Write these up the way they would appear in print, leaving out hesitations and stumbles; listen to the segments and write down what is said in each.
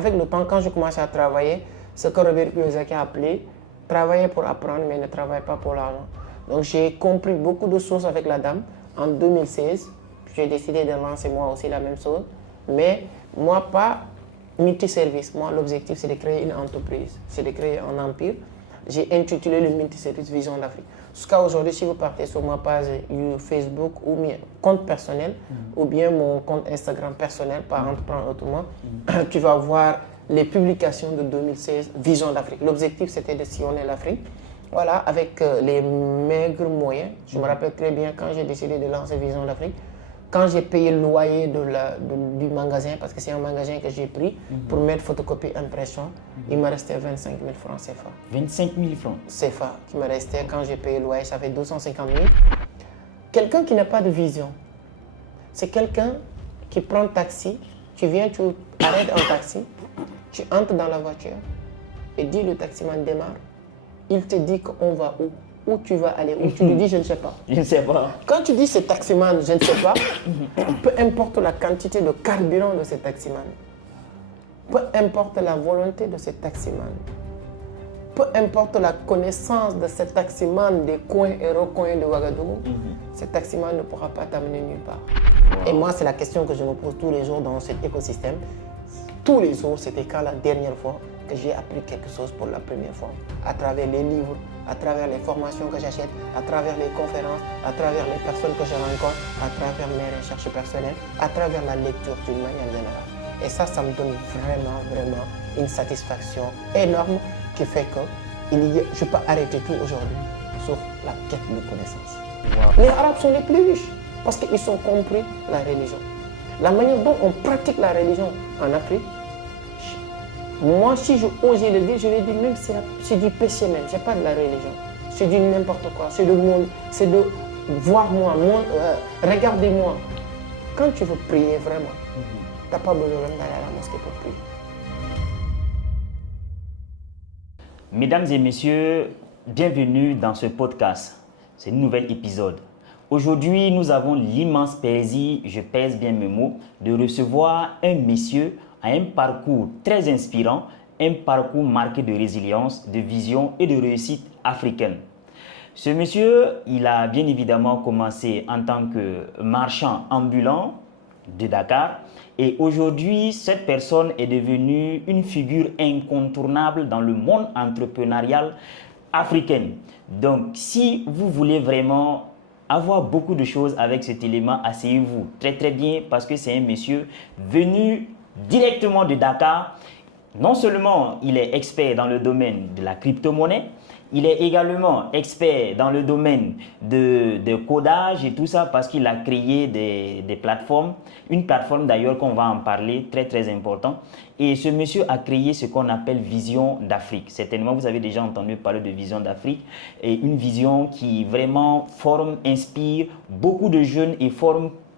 Avec le temps, quand je commençais à travailler, ce que Robert Kiyosaki a appelé travailler pour apprendre, mais ne travaille pas pour l'argent. Donc j'ai compris beaucoup de choses avec la dame. En 2016, j'ai décidé de lancer moi aussi la même chose. Mais moi, pas multiservice. Moi, l'objectif, c'est de créer une entreprise, c'est de créer un empire. J'ai intitulé le multiservice Vision d'Afrique. Jusqu'à aujourd'hui, si vous partez sur ma page Facebook ou mon compte personnel, ou bien mon compte Instagram personnel, par Entreprendre Autrement, tu vas voir les publications de 2016 Vision d'Afrique. L'objectif, c'était de sillonner l'Afrique. Voilà, avec les maigres moyens. Je me rappelle très bien quand j'ai décidé de lancer Vision d'Afrique. Quand j'ai payé le loyer du magasin, parce que c'est un magasin que j'ai pris pour mettre photocopie impression, il me restait 25 000 francs CFA. 25 000 francs CFA qui me restait quand j'ai payé le loyer, ça fait 250 000. Quelqu'un qui n'a pas de vision, c'est quelqu'un qui prend le taxi, tu viens, tu arrêtes un taxi, tu entres dans la voiture et dis le taximan démarre. Il te dit qu'on va où tu vas aller, où tu lui dis je ne sais pas. Je ne sais pas. Quand tu dis ce taximan, je ne sais pas, peu importe la quantité de carburant de ce taximan, peu importe la volonté de ce taximan, peu importe la connaissance de ce taximan des coins et recoins de Ouagadougou, ce taximan ne pourra pas t'amener nulle part. Et moi, c'est la question que je me pose tous les jours dans cet écosystème. Tous les jours, c'était quand la dernière fois que j'ai appris quelque chose pour la première fois, à travers les livres, à travers les formations que j'achète, à travers les conférences, à travers les personnes que je rencontre, à travers mes recherches personnelles, à travers la lecture d'une manière générale. Et ça me donne vraiment une satisfaction énorme qui fait que je peux arrêter tout aujourd'hui sur la quête de connaissance. Wow. Les Arabes sont les plus riches parce qu'ils ont compris la religion. La manière dont on pratique la religion en Afrique, moi, si je osais le dire, je vais dire même c'est du péché même, c'est pas de la religion. C'est du n'importe quoi, c'est de monde, c'est de voir moi, regardez-moi. Quand tu veux prier vraiment, tu n'as pas besoin d'aller à la mosquée pour prier. Mesdames et messieurs, bienvenue dans ce podcast. C'est un nouvel épisode. Aujourd'hui, nous avons l'immense plaisir, je pèse bien mes mots, de recevoir un monsieur à un parcours très inspirant, un parcours marqué de résilience, de vision et de réussite africaine. Ce monsieur, il a bien évidemment commencé en tant que marchand ambulant de Dakar et aujourd'hui, cette personne est devenue une figure incontournable dans le monde entrepreneurial africain. Donc, si vous voulez vraiment avoir beaucoup de choses avec cet élément, asseyez-vous très bien parce que c'est un monsieur venu directement de Dakar. Non seulement il est expert dans le domaine de la crypto-monnaie, il est également expert dans le domaine de codage et tout ça parce qu'il a créé des plateformes. Une plateforme d'ailleurs qu'on va en parler, très important. Et ce monsieur a créé ce qu'on appelle Vision d'Afrique. Certainement, vous avez déjà entendu parler de Vision d'Afrique. Et une vision qui vraiment forme, inspire beaucoup de jeunes et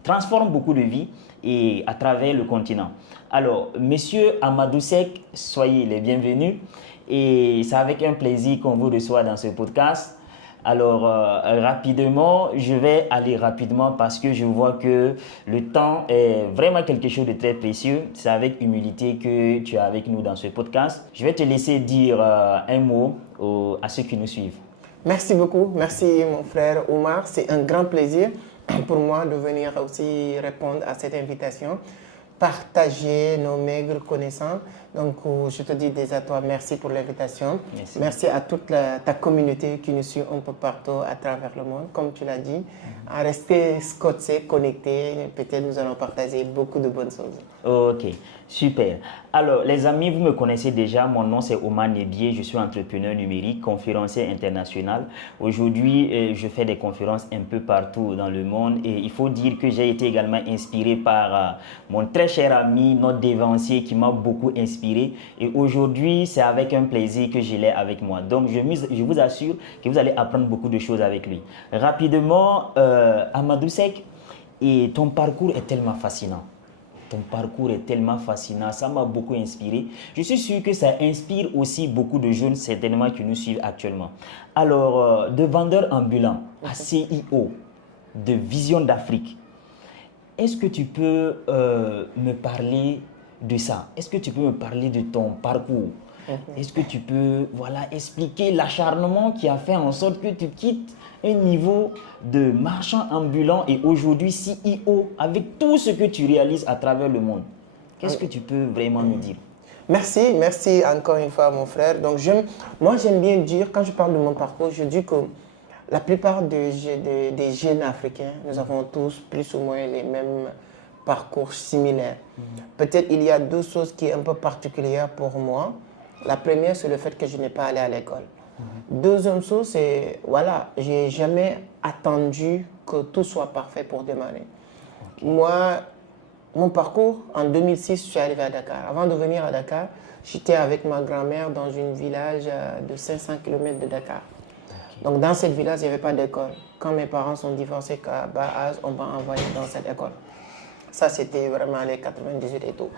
transforme beaucoup de vies et à travers le continent. Alors, monsieur Amadou Seck, soyez les bienvenus. Et c'est avec un plaisir qu'on vous reçoit dans ce podcast. Alors, rapidement, je vais aller rapidement parce que je vois que le temps est vraiment quelque chose de très précieux. C'est avec humilité que tu es avec nous dans ce podcast. Je vais te laisser dire un mot à ceux qui nous suivent. Merci beaucoup. Merci mon frère Omar. C'est un grand plaisir pour moi de venir aussi répondre à cette invitation, partager nos maigres connaissances. Donc, je te dis déjà toi, merci pour l'invitation. Merci à toute ta communauté qui nous suit un peu partout à travers le monde. Comme tu l'as dit, à rester scotché, connecté. Peut-être nous allons partager beaucoup de bonnes choses. Ok, super. Alors, les amis, vous me connaissez déjà. Mon nom, c'est Omar Nebié. Je suis entrepreneur numérique, conférencier international. Aujourd'hui, je fais des conférences un peu partout dans le monde. Et il faut dire que j'ai été également inspiré par mon très cher ami, notre dévancier, qui m'a beaucoup inspiré. Et aujourd'hui, c'est avec un plaisir que je l'ai avec moi. Donc, je vous assure que vous allez apprendre beaucoup de choses avec lui. Rapidement, Amadou Seck, et ton parcours est tellement fascinant. Ton parcours est tellement fascinant, ça m'a beaucoup inspiré. Je suis sûr que ça inspire aussi beaucoup de jeunes, certainement, qui nous suivent actuellement. Alors, de vendeur ambulant à CIO, de Vision d'Afrique, est-ce que tu peux me parler de ça, est-ce que tu peux me parler de ton parcours? Est-ce que tu peux expliquer l'acharnement qui a fait en sorte que tu quittes un niveau de marchand ambulant et aujourd'hui CEO avec tout ce que tu réalises à travers le monde? Qu'est-ce que tu peux vraiment nous dire? Merci encore une fois mon frère. Donc moi j'aime bien dire, quand je parle de mon parcours, je dis que la plupart des jeunes africains, nous avons tous plus ou moins les mêmes parcours similaires. Peut-être il y a deux choses qui sont un peu particulières pour moi. La première, c'est le fait que je n'ai pas allé à l'école. Deuxième chose, c'est, je n'ai jamais attendu que tout soit parfait pour démarrer. Moi, mon parcours, en 2006, je suis arrivé à Dakar. Avant de venir à Dakar, j'étais avec ma grand-mère dans un village de 500 km de Dakar. Donc dans ce village, il n'y avait pas d'école. Quand mes parents sont divorcés à bas âge, on m'a envoyé dans cette école. Ça, c'était vraiment les 98 et tout.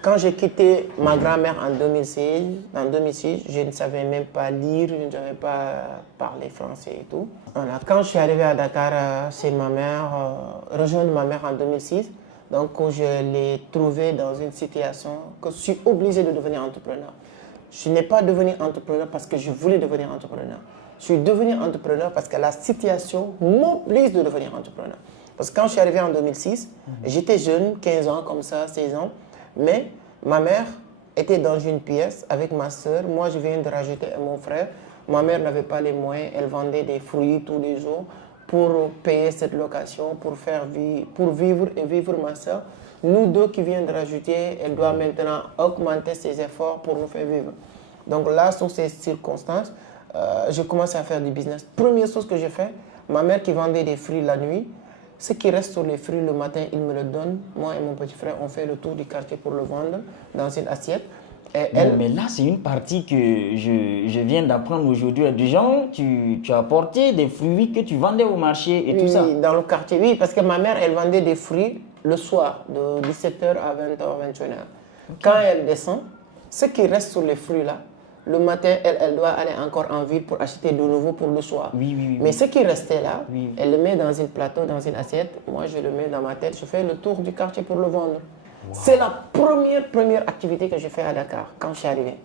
Quand j'ai quitté ma grand-mère en 2006, je ne savais même pas lire, je ne savais pas parler français et tout. Voilà. Quand je suis arrivé à Dakar chez ma mère, rejoindre ma mère en 2006, donc je l'ai trouvé dans une situation que je suis obligé de devenir entrepreneur. Je n'ai pas devenu entrepreneur parce que je voulais devenir entrepreneur. Je suis devenu entrepreneur parce que la situation m'oblige de devenir entrepreneur. Parce que quand je suis arrivé en 2006, j'étais jeune, 15 ans comme ça, 16 ans. Mais ma mère était dans une pièce avec ma soeur. Moi, je viens de rajouter mon frère. Ma mère n'avait pas les moyens. Elle vendait des fruits tous les jours pour payer cette location, pour vivre et vivre ma soeur. Nous deux qui viennent de rajouter, elle doit maintenant augmenter ses efforts pour nous faire vivre. Donc là, sur ces circonstances, je commence à faire du business. Première chose que j'ai fait, ma mère qui vendait des fruits la nuit, ce qui reste sur les fruits le matin, il me le donne. Moi et mon petit frère, on fait le tour du quartier pour le vendre dans une assiette. Et Mais là, c'est une partie que je viens d'apprendre aujourd'hui à des gens. Tu as apporté des fruits que tu vendais au marché et tout ça. Oui, dans le quartier, oui, parce que ma mère, elle vendait des fruits le soir, de 17h à 20h, 21h. Quand elle descend, ce qui reste sur les fruits là, le matin, elle doit aller encore en ville pour acheter de nouveau pour le soir. Oui. Mais ce qui restait là, elle le met dans un plateau, dans une assiette. Moi, je le mets dans ma tête. Je fais le tour du quartier pour le vendre. Wow. C'est la première activité que j'ai fait à Dakar quand je suis arrivé.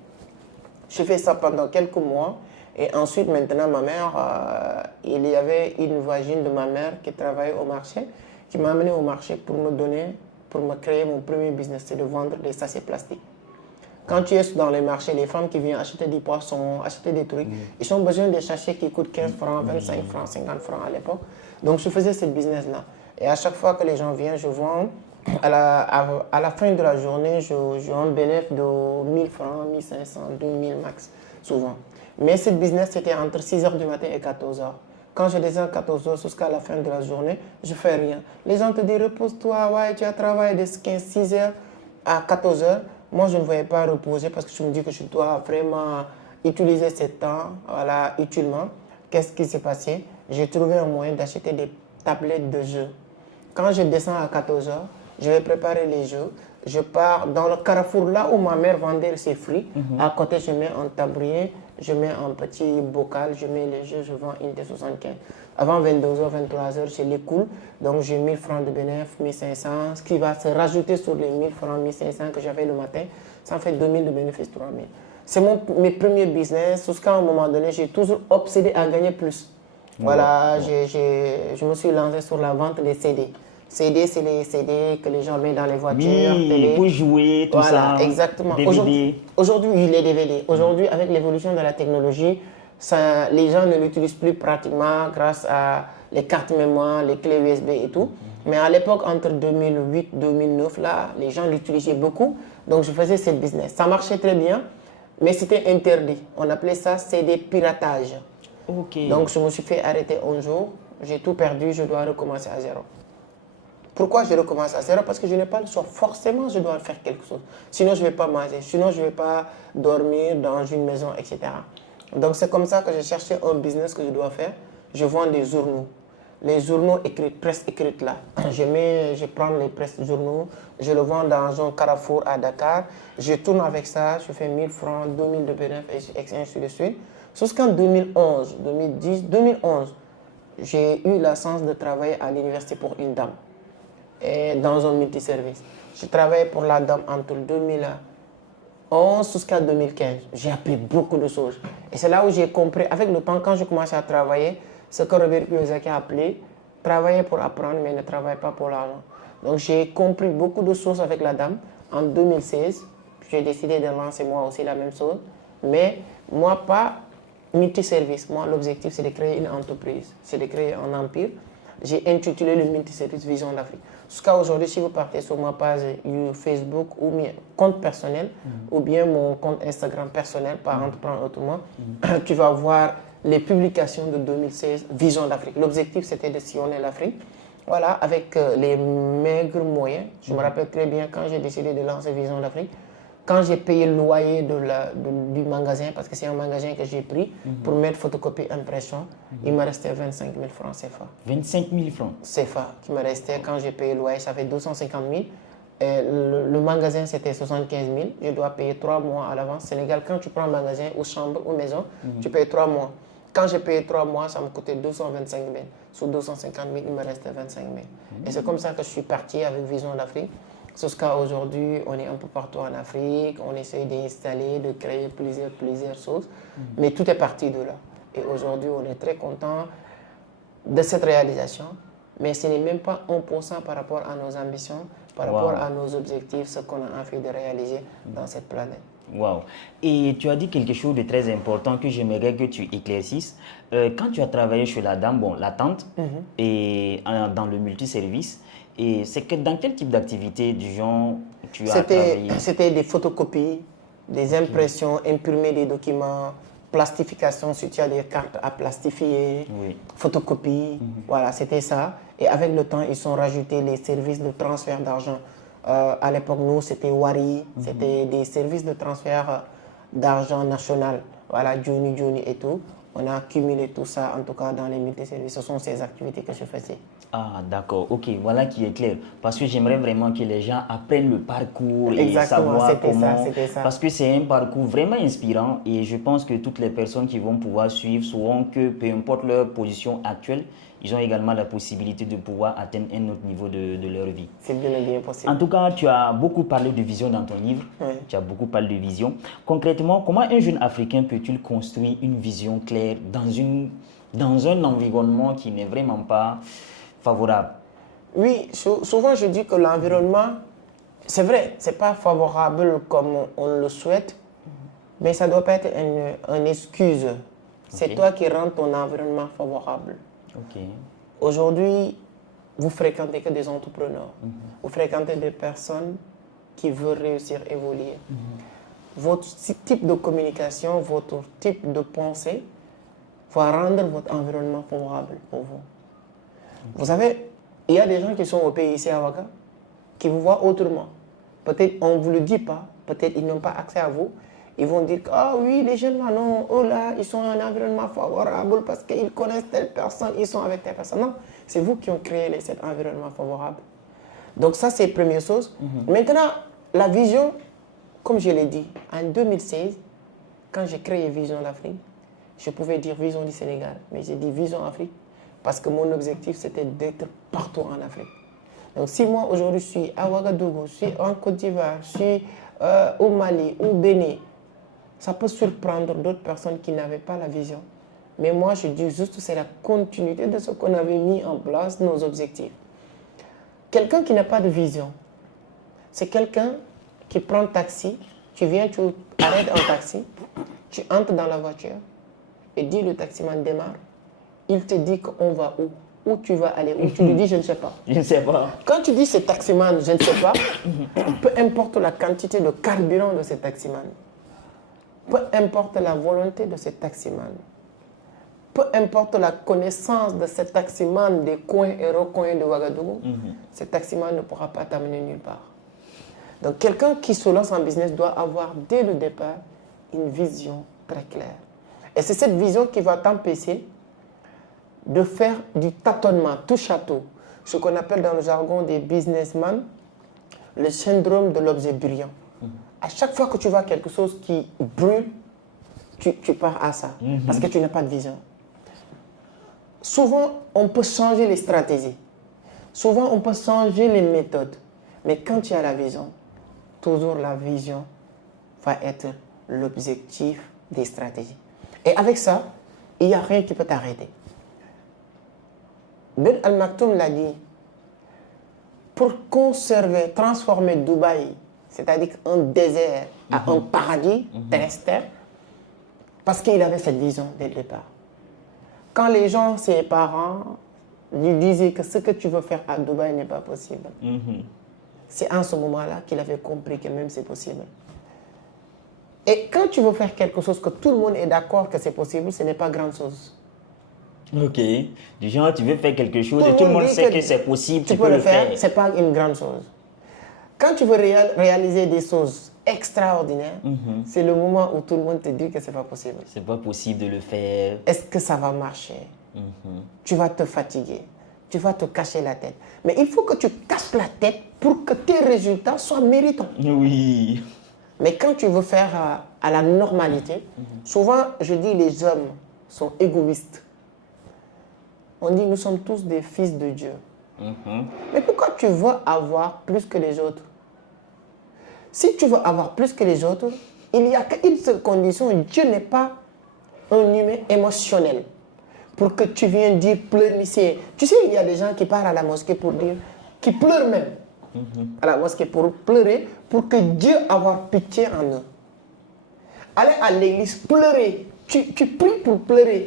Je fais ça pendant quelques mois. Et ensuite, maintenant, ma mère, il y avait une voisine de ma mère qui travaillait au marché, qui m'a amené au marché pour me créer mon premier business, c'est de vendre des sachets plastiques. Quand tu es dans les marchés, les femmes qui viennent acheter des poissons, acheter des trucs, ils ont besoin des sachets qui coûtent 15 francs, 25 francs, 50 francs à l'époque. Donc, je faisais ce business-là. Et à chaque fois que les gens viennent, je vends. À la fin de la journée, j'ai un bénéfice de 1000 francs, 1500, 2000 max, souvent. Mais ce business, c'était entre 6h du matin et 14h. Quand je descends à 14h jusqu'à la fin de la journée, je ne fais rien. Les gens te disent, repose-toi, ouais, tu as travaillé de 6h à 14h. Moi, je ne voulais pas reposer parce que je me dis que je dois vraiment utiliser ce temps utilement. Qu'est-ce qui s'est passé? J'ai trouvé un moyen d'acheter des tablettes de jeux. Quand je descends à 14h, je vais préparer les jeux. Je pars dans le carrefour, là où ma mère vendait ses fruits. À côté, je mets un tablier, je mets un petit bocal, je mets les jeux, je vends une de 75. Avant 22h, 23h, je les coule. Donc, j'ai 1000 francs de bénéfice, 1500. Ce qui va se rajouter sur les 1000 francs, 1500 que j'avais le matin, ça fait 2000 de bénéfice, 3000. C'est mes premiers business. Jusqu'à un moment donné, j'ai toujours obsédé à gagner plus. Voilà, je me suis lancé sur la vente des CD. CD, c'est les CD que les gens mettent dans les voitures. Oui, pour jouer, tout ça. Exactement. DVD. Aujourd'hui, les DVD. Aujourd'hui, avec l'évolution de la technologie, les gens ne l'utilisent plus pratiquement grâce à les cartes mémoire, les clés USB et tout. Mais à l'époque, entre 2008 et 2009, là, les gens l'utilisaient beaucoup. Donc, je faisais ce business. Ça marchait très bien, mais c'était interdit. On appelait ça CD piratage. Okay. Donc, je me suis fait arrêter un jour. J'ai tout perdu, je dois recommencer à zéro. Pourquoi je recommence à zéro? Parce que je n'ai pas le choix. Forcément, je dois faire quelque chose. Sinon, je ne vais pas manger. Sinon, je ne vais pas dormir dans une maison, etc. Donc, c'est comme ça que j'ai cherché un business que je dois faire. Je vends des journaux. Les journaux écrits, presse écrite là. Je prends les presses journaux, je le vends dans un carrefour à Dakar. Je tourne avec ça, je fais 1000 francs, 2000 de bénéfices, et ainsi de suite. Jusqu'en 2011, 2010, 2011, j'ai eu la chance de travailler à l'université pour une dame. Et dans un multiservice. Je travaillais pour la dame entre 2011 jusqu'à 2015. J'ai appris beaucoup de choses. Et c'est là où j'ai compris, avec le temps, quand je commençais à travailler, ce que Robert Kiyosaki a appelé travailler pour apprendre, mais ne travaille pas pour l'argent. Donc j'ai compris beaucoup de choses avec la dame. En 2016, j'ai décidé de lancer moi aussi la même chose. Mais moi, pas multiservice. Moi, l'objectif, c'est de créer une entreprise, c'est de créer un empire. J'ai intitulé le multiservice Vision d'Afrique. Jusqu'à aujourd'hui, si vous partez sur ma page Facebook ou mon compte personnel, ou bien mon compte Instagram personnel, par Entreprendre Autrement, tu vas voir les publications de 2016, Vision d'Afrique. L'objectif, c'était de sillonner l'Afrique. Voilà, avec les maigres moyens. Je me rappelle très bien quand j'ai décidé de lancer Vision d'Afrique, quand j'ai payé le loyer du magasin, parce que c'est un magasin que j'ai pris pour mettre photocopie impression, il me restait 25 000 francs CFA. 25 000 francs CFA qui me restait quand j'ai payé le loyer, ça fait 250 000. Et le magasin, c'était 75 000. Je dois payer 3 mois à l'avance. Sénégal, quand tu prends un magasin ou chambre ou maison, tu payes 3 mois. Quand j'ai payé 3 mois, ça me coûtait 225 000. Sur 250 000, il me restait 25 000. Et c'est comme ça que je suis parti avec Vision d'Afrique. Jusqu'à aujourd'hui, on est un peu partout en Afrique, on essaie d'installer, de créer plusieurs choses, mais tout est parti de là. Et aujourd'hui, on est très content de cette réalisation, mais ce n'est même pas 1% par rapport à nos ambitions, par rapport à nos objectifs, ce qu'on a envie de réaliser dans cette planète. Wow. Et tu as dit quelque chose de très important que j'aimerais que tu éclaircisses. Quand tu as travaillé chez la dame, bon, la tante, et dans le multiservice, et c'est que dans quel type d'activité du genre tu as travaillé? C'était des photocopies, des impressions, imprimer des documents, plastification, si tu as des cartes à plastifier, photocopie, voilà, c'était ça. Et avec le temps, ils ont rajouté les services de transfert d'argent. À l'époque, nous, c'était Wari, c'était des services de transfert d'argent national, voilà, Johnny et tout. On a accumulé tout ça, en tout cas, dans les multiservices. Ce sont ces activités que je faisais. Ah, d'accord, ok, voilà qui est clair. Parce que j'aimerais vraiment que les gens apprennent le parcours et Exactement, savoir comment. C'était ça. Parce que c'est un parcours vraiment inspirant et je pense que toutes les personnes qui vont pouvoir suivre sauront que peu importe leur position actuelle, ils ont également la possibilité de pouvoir atteindre un autre niveau de leur vie. C'est bien possible. En tout cas, tu as beaucoup parlé de vision dans ton livre. Oui. Tu as beaucoup parlé de vision. Concrètement, comment un jeune Africain peut-il construire une vision claire dans un environnement qui n'est vraiment pas favorable? Oui, souvent je dis que l'environnement, c'est vrai, ce n'est pas favorable comme on le souhaite, mais ça ne doit pas être une excuse. C'est toi qui rends ton environnement favorable. Aujourd'hui, vous fréquentez que des entrepreneurs, vous fréquentez des personnes qui veulent réussir, évoluer. Votre type de communication, votre type de pensée va rendre votre environnement favorable pour vous. Vous savez, il y a des gens qui sont au pays ici à Ouaga, qui vous voient autrement. Peut-être on ne vous le dit pas, peut-être ils n'ont pas accès à vous. Ils vont dire que, ah oui, les jeunes là, non, oh là, ils sont dans un environnement favorable parce qu'ils connaissent telle personne, ils sont avec telle personne. Non, c'est vous qui ont créé cet environnement favorable. Donc ça, c'est la première chose. Maintenant, la vision, comme je l'ai dit, en 2016, quand j'ai créé Vision d'Afrique, je pouvais dire Vision du Sénégal, mais j'ai dit Vision Afrique parce que mon objectif, c'était d'être partout en Afrique. Donc si moi, aujourd'hui, je suis à Ouagadougou, je suis en Côte d'Ivoire, je suis au Mali, au Bénin, ça peut surprendre d'autres personnes qui n'avaient pas la vision. Mais moi, je dis juste que c'est la continuité de ce qu'on avait mis en place, nos objectifs. Quelqu'un qui n'a pas de vision, c'est quelqu'un qui prend un taxi, tu viens, tu arrêtes un taxi, tu entres dans la voiture et dis le taximan démarre. Il te dit qu'on va où tu vas aller, où tu lui dis je ne sais pas. Je ne sais pas. Quand tu dis ce taximan, je ne sais pas, peu importe la quantité de carburant de ce taximan, peu importe la volonté de ce taximan, peu importe la connaissance de ce taximan des coins et recoins de Ouagadougou, ce taximan ne pourra pas t'amener nulle part. Donc quelqu'un qui se lance en business doit avoir dès le départ une vision très claire. Et c'est cette vision qui va t'empêcher de faire du tâtonnement, touche à tout. Ce qu'on appelle dans le jargon des businessmen, le syndrome de l'objet brillant. À chaque fois que tu vois quelque chose qui brûle, tu pars à ça, parce que tu n'as pas de vision. Souvent, on peut changer les stratégies. Souvent, on peut changer les méthodes. Mais quand tu as la vision, toujours la vision va être l'objectif des stratégies. Et avec ça, il n'y a rien qui peut t'arrêter. Ben Al-Maktoum l'a dit, pour conserver, transformer Dubaï, c'est-à-dire un désert, à un paradis terrestre, parce qu'il avait cette vision dès le départ. Quand les gens, ses parents, lui disaient que ce que tu veux faire à Dubaï n'est pas possible, c'est en ce moment-là qu'il avait compris que même c'est possible. Et quand tu veux faire quelque chose que tout le monde est d'accord que c'est possible, ce n'est pas grande chose. Ok. Du genre, tu veux faire quelque chose et tout le monde sait que c'est possible, tu peux le faire. Ce n'est pas une grande chose. Quand tu veux réaliser des choses extraordinaires, c'est le moment où tout le monde te dit que ce n'est pas possible. C'est pas possible de le faire. Est-ce que ça va marcher? Tu vas te fatiguer. Tu vas te cacher la tête. Mais il faut que tu casses la tête pour que tes résultats soient méritants. Oui. Mais quand tu veux faire à la normalité, souvent je dis les hommes sont égoïstes. On dit nous sommes tous des fils de Dieu. Mais pourquoi tu veux avoir plus que les autres? Si tu veux avoir plus que les autres, il n'y a qu'une seule condition. Dieu n'est pas un humain émotionnel. Pour que tu viennes dire pleurnissier. Tu sais, il y a des gens qui partent à la mosquée pour dire, qui pleurent même. À la mosquée pour pleurer, pour que Dieu avoir pitié en eux. Aller à l'église, pleurer. Tu pries pour pleurer,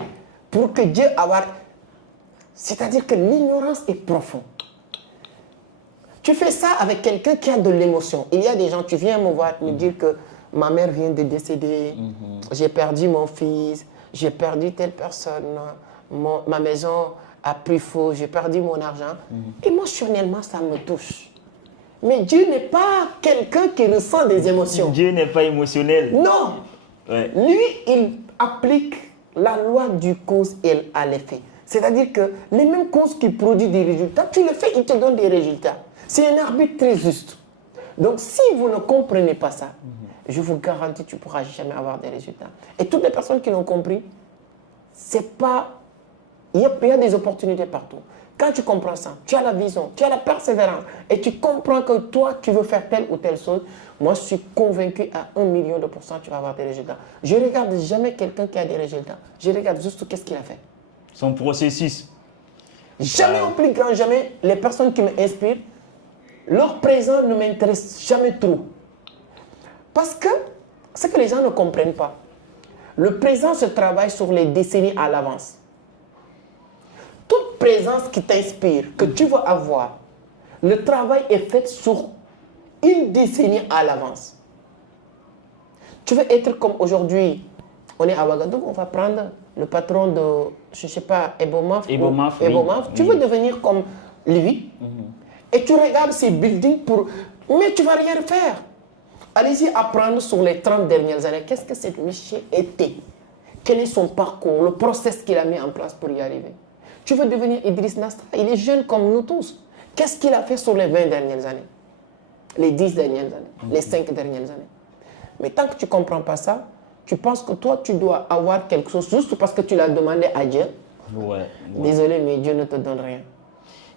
pour que Dieu avoir... C'est-à-dire que l'ignorance est profonde. Tu fais ça avec quelqu'un qui a de l'émotion. Il y a des gens, tu viens me voir, me dire que ma mère vient de décéder, j'ai perdu mon fils, j'ai perdu telle personne, ma maison a pris feu, j'ai perdu mon argent. Émotionnellement, ça me touche. Mais Dieu n'est pas quelqu'un qui ressent des émotions. Dieu n'est pas émotionnel. Non. Ouais. Lui, il applique la loi du cause et à l'effet. C'est-à-dire que les mêmes causes qui produisent des résultats, tu le fais, il te donne des résultats. C'est un arbitre très juste. Donc, si vous ne comprenez pas ça, je vous garantis, tu ne pourras jamais avoir des résultats. Et toutes les personnes qui l'ont compris, c'est pas... Il y a des opportunités partout. Quand tu comprends ça, tu as la vision, tu as la persévérance et tu comprends que toi, tu veux faire telle ou telle chose, moi, je suis convaincu à 1 million de pourcents, tu vas avoir des résultats. Je ne regarde jamais quelqu'un qui a des résultats. Je regarde juste qu'est-ce qu'il a fait. Son processus. Jamais au plus grand, jamais les personnes qui m'inspirent, leur présent ne m'intéresse jamais trop. Parce que ce que les gens ne comprennent pas, le présent se travaille sur les décennies à l'avance. Toute présence qui t'inspire, que tu veux avoir, le travail est fait sur une décennie à l'avance. Tu veux être comme aujourd'hui, on est à Ouagadougou, on va prendre le patron de, je ne sais pas, Ebomaf. Tu veux devenir comme lui et tu regardes ses buildings mais tu ne vas rien faire. Allez-y apprendre sur les 30 dernières années. Qu'est-ce que cet monsieur était? Quel est son parcours, le process qu'il a mis en place pour y arriver? Tu veux devenir Idriss Nastra? Il est jeune comme nous tous. Qu'est-ce qu'il a fait sur les 20 dernières années? Les 10 dernières années? Les 5 dernières années? Mais tant que tu ne comprends pas ça, tu penses que toi, tu dois avoir quelque chose juste parce que tu l'as demandé à Dieu. Ouais. Désolé, mais Dieu ne te donne rien.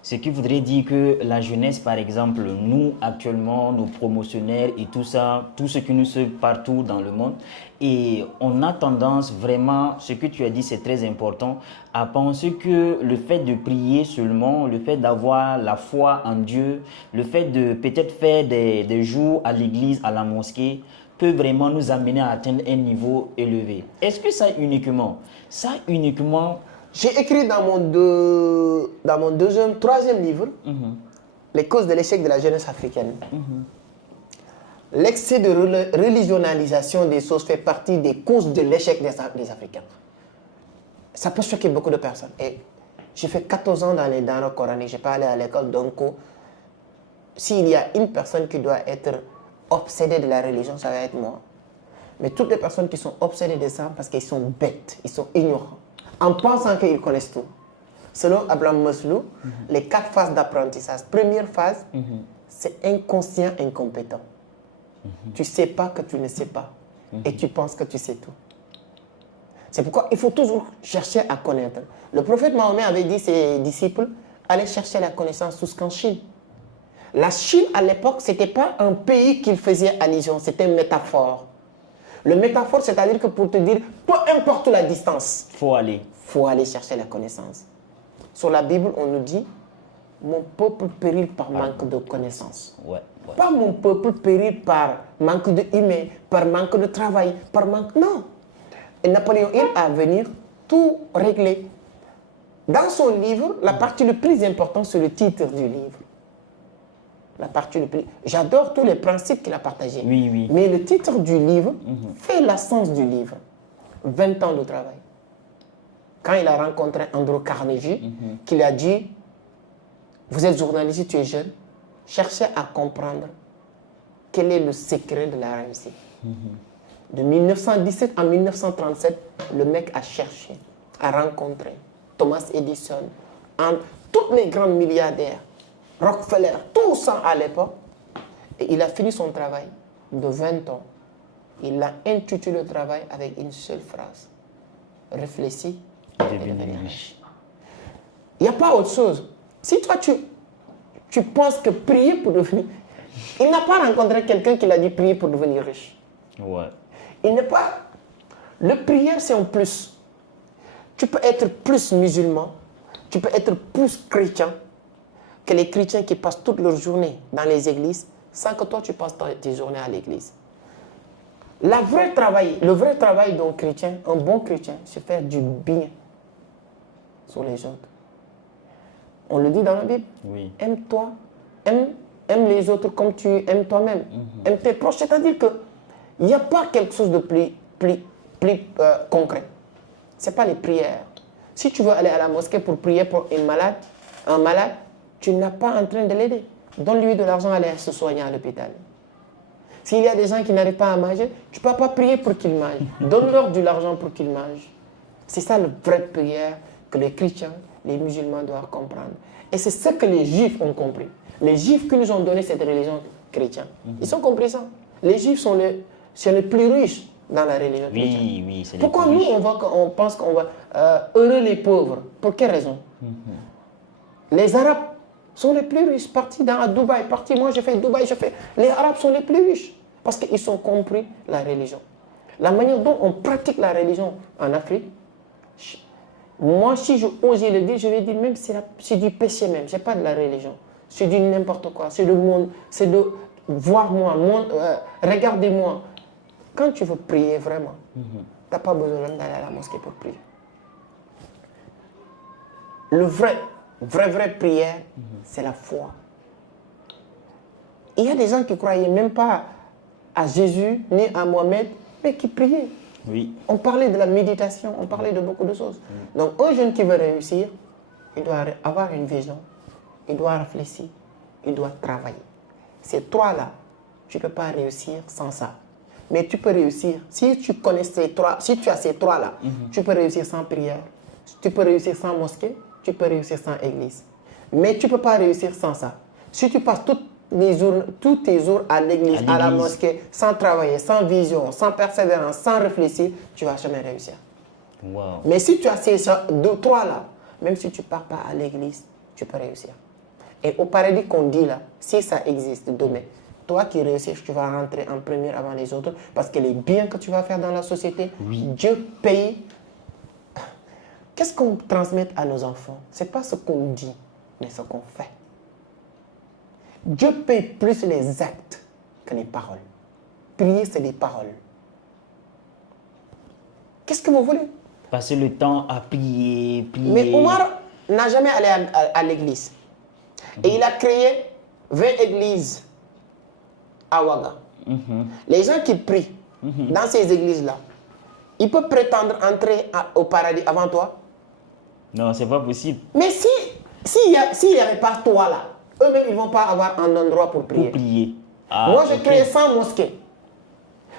Ce qui voudrait dire que la jeunesse, par exemple, nous actuellement, nos promotionnaires et tout ça, tout ce qui nous suit partout dans le monde, et on a tendance vraiment, ce que tu as dit c'est très important, à penser que le fait de prier seulement, le fait d'avoir la foi en Dieu, le fait de peut-être faire des jours à l'église, à la mosquée, peut vraiment nous amener à atteindre un niveau élevé. Est-ce que ça uniquement, J'ai écrit dans mon troisième livre, Les causes de l'échec de la jeunesse africaine. L'excès de religionnalisation des choses fait partie des causes de l'échec des Africains. Ça peut choquer beaucoup de personnes. Et j'ai fait 14 ans dans les Dara coraniques, je n'ai pas allé à l'école, donc s'il y a une personne qui doit être obsédés de la religion, ça va être moi. Mais toutes les personnes qui sont obsédées de ça, parce qu'ils sont bêtes, ils sont ignorants, en pensant qu'ils connaissent tout. Selon Abraham Maslow, les 4 phases d'apprentissage. Première phase, c'est inconscient, incompétent. Tu ne sais pas que tu ne sais pas. Et tu penses que tu sais tout. C'est pourquoi il faut toujours chercher à connaître. Le prophète Mahomet avait dit à ses disciples, allez chercher la connaissance jusqu'en Chine. La Chine, à l'époque, ce n'était pas un pays qu'il faisait allusion, c'était une métaphore. Le métaphore, c'est-à-dire que pour te dire, peu importe la distance, Faut aller. faut aller chercher la connaissance. Sur la Bible, on nous dit, mon peuple périt par manque de connaissance. Ouais. Pas mon peuple périt par manque d'email, par manque de travail, par manque... Non. Et Napoléon Hill a venir tout régler. Dans son livre, la partie le plus importante, c'est le titre du livre. La partie le plus... J'adore tous les principes qu'il a partagés. Oui. Mais le titre du livre fait l'essence du livre. 20 ans de travail. Quand il a rencontré Andrew Carnegie, qu'il a dit, vous êtes journaliste, tu es jeune, cherchez à comprendre quel est le secret de la réussite. De 1917 à 1937, le mec a cherché, a rencontré Thomas Edison, tous les grands milliardaires, Rockefeller, tout ça à l'époque. Et il a fini son travail de 20 ans. Il a intitulé le travail avec une seule phrase. Réfléchis et devenir riche. Il n'y a pas autre chose. Si toi, tu penses que prier pour devenir... Il n'a pas rencontré quelqu'un qui l'a dit prier pour devenir riche. Ouais. Il n'est pas... Le prière, c'est un plus. Tu peux être plus musulman, tu peux être plus chrétien que les chrétiens qui passent toute leur journée dans les églises sans que toi, tu passes tes journées à l'église. Le vrai travail d'un chrétien, un bon chrétien, c'est faire du bien sur les autres. On le dit dans la Bible. Oui. Aime-toi, aime les autres comme tu aimes toi-même. Aime tes proches. C'est-à-dire qu'il n'y a pas quelque chose de plus concret. Ce n'est pas les prières. Si tu veux aller à la mosquée pour prier pour un malade, tu n'es pas en train de l'aider. Donne-lui de l'argent à aller se soigner à l'hôpital. S'il y a des gens qui n'arrivent pas à manger, tu ne peux pas prier pour qu'ils mangent. Donne-leur de l'argent pour qu'ils mangent. C'est ça la vraie prière que les chrétiens, les musulmans doivent comprendre. Et c'est ce que les juifs ont compris. Les juifs qui nous ont donné cette religion chrétienne, ils ont compris ça. Les juifs sont les plus riches dans la religion chrétienne. Oui, c'est Pourquoi nous, on pense qu'on va heureux les pauvres? Pour quelle raison? Les Arabes sont les plus riches. Partis à Dubaï, moi j'ai fait Dubaï, les Arabes sont les plus riches parce qu'ils ont compris la religion. La manière dont on pratique la religion en Afrique, moi si je osais le dire, je vais dire même c'est du péché même, c'est pas de la religion. C'est du n'importe quoi, c'est de voir moi, regardez-moi. Quand tu veux prier vraiment, tu n'as pas besoin d'aller à la mosquée pour prier. Le vraie prière, c'est la foi. Il y a des gens qui ne croyaient même pas à Jésus ni à Mohamed, mais qui priaient. Oui. On parlait de la méditation, on parlait de beaucoup de choses. Donc un jeune qui veut réussir, il doit avoir une vision, il doit réfléchir, il doit travailler. Ces trois-là, tu ne peux pas réussir sans ça. Mais tu peux réussir. Si tu connais ces trois, si tu as ces trois-là, tu peux réussir sans prière, tu peux réussir sans mosquée, tu peux réussir sans église. Mais tu ne peux pas réussir sans ça. Si tu passes tous tes jours à l'église, à la mosquée, sans travailler, sans vision, sans persévérance, sans réfléchir, tu ne vas jamais réussir. Wow. Mais si tu as ces trois-là, même si tu ne pars pas à l'église, tu peux réussir. Et au paradis qu'on dit là, si ça existe demain, toi qui réussis, tu vas rentrer en premier avant les autres parce que les biens que tu vas faire dans la société, Dieu paye. Qu'est-ce qu'on transmet à nos enfants? Ce n'est pas ce qu'on dit, mais ce qu'on fait. Dieu paye plus les actes que les paroles. Prier, c'est des paroles. Qu'est-ce que vous voulez? Passer le temps à prier. Mais Omar n'a jamais allé à l'église. Et il a créé 20 églises à Ouaga. Les gens qui prient dans ces églises-là, ils peuvent prétendre entrer au paradis avant toi? Non, c'est pas possible. Mais s'il n'y avait pas toi là, eux-mêmes, ils ne vont pas avoir un endroit pour prier. Moi, j'ai créé 100 mosquées.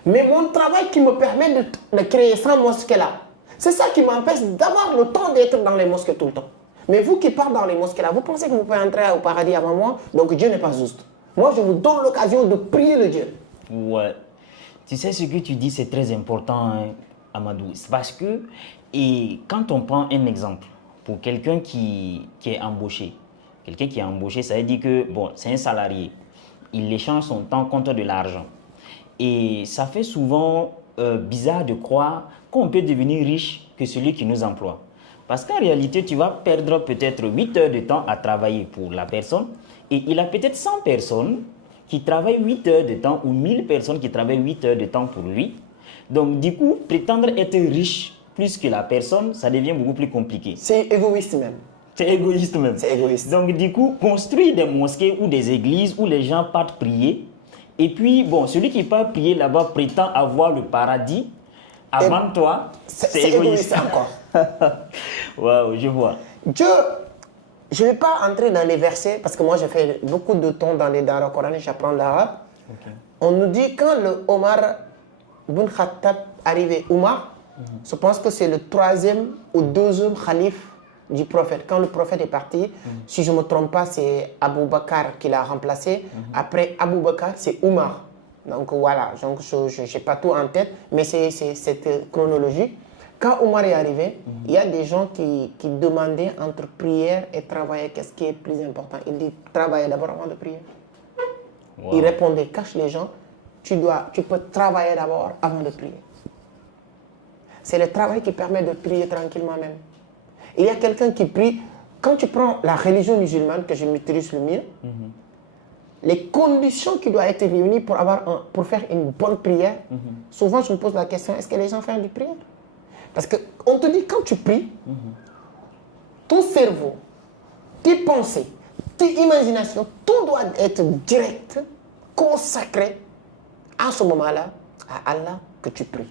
Mais mon travail qui me permet de créer 100 mosquées là, c'est ça qui m'empêche d'avoir le temps d'être dans les mosquées tout le temps. Mais vous qui partez dans les mosquées là, vous pensez que vous pouvez entrer au paradis avant moi? Donc Dieu n'est pas juste. Moi, je vous donne l'occasion de prier le Dieu. Ouais. Tu sais, ce que tu dis, c'est très important, hein, Amadou. C'est parce que, et quand on prend un exemple, pour quelqu'un qui est embauché, Quelqu'un qui est embauché, ça veut dire que, bon, c'est un salarié. Il échange son temps contre de l'argent. Et ça fait souvent bizarre de croire qu'on peut devenir riche que celui qui nous emploie. Parce qu'en réalité, tu vas perdre peut-être 8 heures de temps à travailler pour la personne et il a peut-être 100 personnes qui travaillent 8 heures de temps ou 1000 personnes qui travaillent 8 heures de temps pour lui. Donc, du coup, prétendre être riche plus que la personne, ça devient beaucoup plus compliqué. C'est égoïste même. C'est égoïste même. C'est égoïste. Donc, du coup, construire des mosquées ou des églises où les gens partent prier. Et puis, bon, celui qui part prier là-bas prétend avoir le paradis avant toi. C'est égoïste encore. Waouh, je vois. Dieu, je ne vais pas entrer dans les versets parce que moi j'ai fait beaucoup de temps dans les daras coraniques, j'apprends l'arabe. Okay. On nous dit quand le Omar ibn Khattab arrivé, Omar, je pense que c'est le 3e ou 2e calife du prophète. Quand le prophète est parti, si je ne me trompe pas, c'est Abou Bakr qui l'a remplacé. Après Abou Bakr, c'est Omar. Donc voilà, donc, je n'ai pas tout en tête, mais c'est cette chronologie. Quand Omar est arrivé, il y a des gens qui demandaient entre prière et travailler, qu'est-ce qui est plus important. Il dit, travailler d'abord avant de prier. Wow. Il répondait, cache les gens, tu peux travailler d'abord avant de prier. C'est le travail qui permet de prier tranquillement même. Il y a quelqu'un qui prie, quand tu prends la religion musulmane, que je maîtrise le mieux, les conditions qui doivent être réunies pour faire une bonne prière, souvent je me pose la question, est-ce que les gens font du prière? Parce qu'on te dit, quand tu pries, ton cerveau, tes pensées, tes imaginations, tout doit être direct, consacré à ce moment-là, à Allah que tu pries.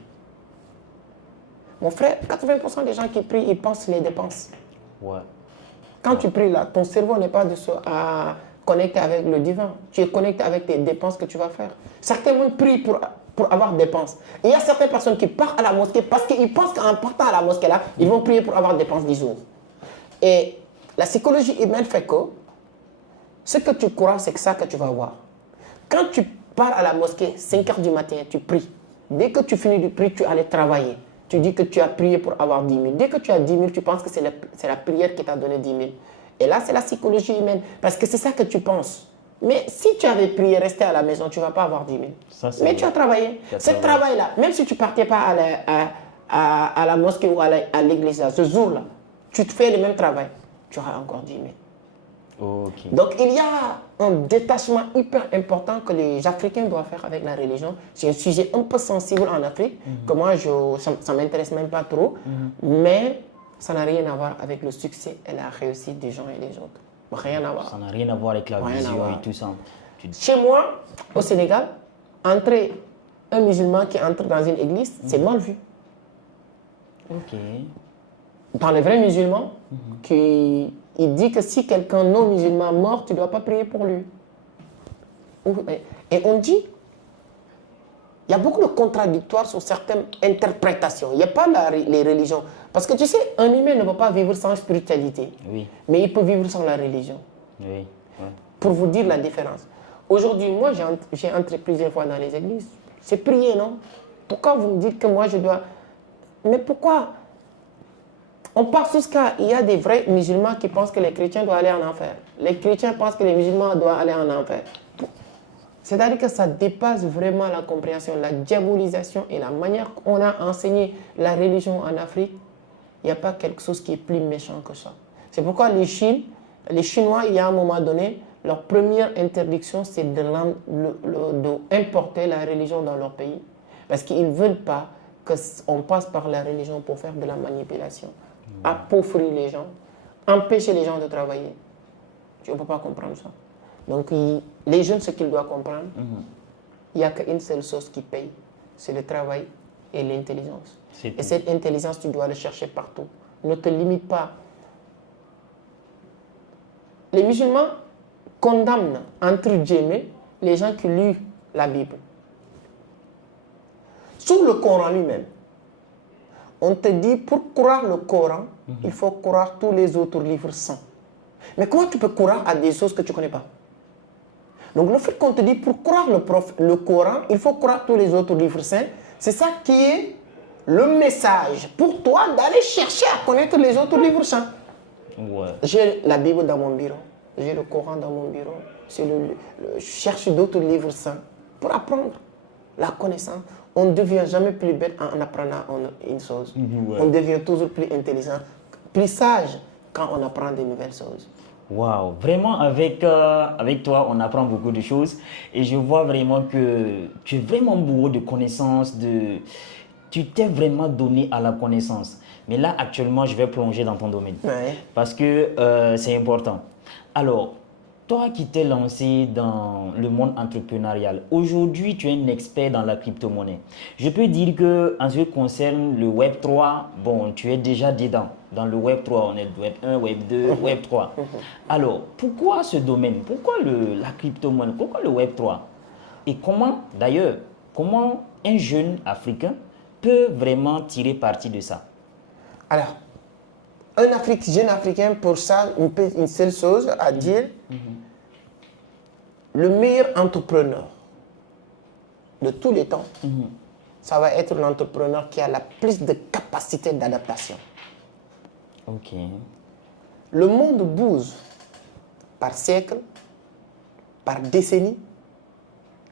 Mon frère, 80% des gens qui prient, ils pensent les dépenses. Ouais. Quand tu pries là, ton cerveau n'est pas connecté avec le divin. Tu es connecté avec tes dépenses que tu vas faire. Certains monde prient pour avoir des dépenses. Et il y a certaines personnes qui partent à la mosquée parce qu'ils pensent qu'en partant à la mosquée là, ils vont prier pour avoir des dépenses du jour. Et la psychologie humaine fait que ce que tu crois, c'est ça que tu vas avoir. Quand tu pars à la mosquée, 5 h du matin, tu pries. Dès que tu finis de prier, tu allais travailler. Tu dis que tu as prié pour avoir 10 000. Dès que tu as 10 000, tu penses que c'est la prière qui t'a donné 10 000. Et là, c'est la psychologie humaine. Parce que c'est ça que tu penses. Mais si tu avais prié, resté à la maison, tu ne vas pas avoir 10 000. Ça, mais tu as travaillé. Ce travail-là, même si tu ne partais pas à la mosquée ou à l'église, ce jour-là, tu te fais le même travail, tu auras encore 10 000. Okay. Donc, il y a un détachement hyper important que les Africains doivent faire avec la religion. C'est un sujet un peu sensible en Afrique, que moi, ça ne m'intéresse même pas trop, mais ça n'a rien à voir avec le succès et la réussite des gens et des autres. Rien à voir. Ça n'a rien à voir avec la vision et tout ça. Chez moi, au Sénégal, un musulman qui entre dans une église, c'est mal vu. Ok. Dans les vrais musulmans, il dit que si quelqu'un non musulman mort, tu ne dois pas prier pour lui. Et on dit, il y a beaucoup de contradictoires sur certaines interprétations. Il n'y a pas les religions. Parce que tu sais, un humain ne peut pas vivre sans spiritualité. Oui. Mais il peut vivre sans la religion. Oui. Ouais. Pour vous dire la différence. Aujourd'hui, moi, j'ai entré plusieurs fois dans les églises. C'est prier, non? Pourquoi vous me dites que moi, je dois... Mais pourquoi? On part jusqu'à... Il y a des vrais musulmans qui pensent que les chrétiens doivent aller en enfer. Les chrétiens pensent que les musulmans doivent aller en enfer. C'est-à-dire que ça dépasse vraiment la compréhension, la diabolisation et la manière qu'on a enseigné la religion en Afrique. Il n'y a pas quelque chose qui est plus méchant que ça. C'est pourquoi les Chinois, il y a un moment donné, leur première interdiction, c'est d'importer la religion dans leur pays. Parce qu'ils ne veulent pas qu'on passe par la religion pour faire de la manipulation, appauvrir les gens, empêcher les gens de travailler. Tu ne peux pas comprendre ça. Donc, les jeunes, ce qu'ils doivent comprendre, il n'y a qu'une seule chose qui paye, c'est le travail et l'intelligence. Et cette intelligence, tu dois la chercher partout. Ne te limite pas. Les musulmans condamnent, entre guillemets, les gens qui lisent la Bible. Sur le Coran lui-même, on te dit, pour croire le Coran, il faut croire tous les autres livres saints. Mais comment tu peux croire à des choses que tu ne connais pas? Donc le fait qu'on te dit, pour croire le Coran, il faut croire tous les autres livres saints, c'est ça qui est le message pour toi d'aller chercher à connaître les autres livres saints. Ouais. J'ai la Bible dans mon bureau. j'ai le Coran dans mon bureau. Je cherche d'autres livres saints pour apprendre la connaissance. On ne devient jamais plus bête en apprenant une chose. Ouais. On devient toujours plus intelligent, plus sage quand on apprend de nouvelles choses. Waouh, vraiment avec toi, on apprend beaucoup de choses et je vois vraiment que tu es vraiment bourreau de connaissances, tu t'es vraiment donné à la connaissance. Mais là, actuellement, je vais plonger dans ton domaine parce que c'est important. Alors, toi qui t'es lancé dans le monde entrepreneurial, aujourd'hui, tu es un expert dans la crypto-monnaie. Je peux dire que en ce qui concerne le Web 3, bon, tu es déjà dedans. Dans le Web 3, on est Web 1, Web 2, Web 3. Alors, pourquoi ce domaine? Pourquoi la crypto-monnaie? Pourquoi le Web 3? Et comment, d'ailleurs, comment un jeune Africain peut vraiment tirer parti de ça? Alors, jeune Africain, pour ça, une seule chose à dire, le meilleur entrepreneur de tous les temps, ça va être l'entrepreneur qui a la plus de capacité d'adaptation. Ok. Le monde bouge par siècle, par décennie,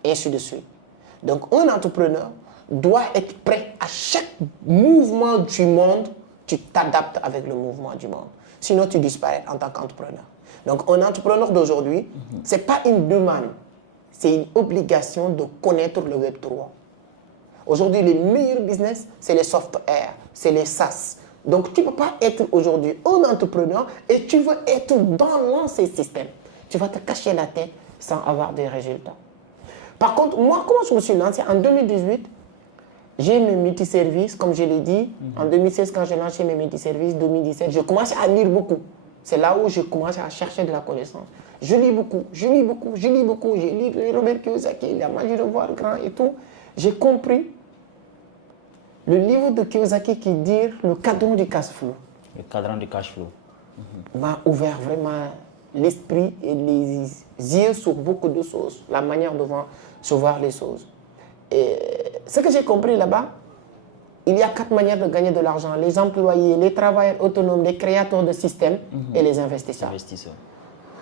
et ainsi de suite. Donc, un entrepreneur doit être prêt à chaque mouvement du monde. Tu t'adaptes avec le mouvement du monde. Sinon, tu disparais en tant qu'entrepreneur. Donc, un entrepreneur d'aujourd'hui, ce n'est pas une demande, c'est une obligation de connaître le Web 3. Aujourd'hui, les meilleurs business, c'est les software, c'est les SaaS. Donc, tu ne peux pas être aujourd'hui un entrepreneur et tu veux être dans l'ancien système. Tu vas te cacher la tête sans avoir des résultats. Par contre, moi, comment je me suis lancé? En 2018, j'ai mes multiservices, comme je l'ai dit. En 2016, quand j'ai lancé mes multiservices, 2017, je commençais à lire beaucoup. C'est là où je commençais à chercher de la connaissance. Je lis beaucoup. J'ai lu Robert Kiyosaki, La magie de voir grand et tout. J'ai compris le livre de Kiyosaki qui dit le cadran du cash flow. Le cadran du cash flow. M'a ouvert vraiment l'esprit et les yeux sur beaucoup de choses, la manière de voir les choses. Et ce que j'ai compris là-bas, il y a 4 manières de gagner de l'argent. Les employés, les travailleurs autonomes, les créateurs de systèmes et les investisseurs.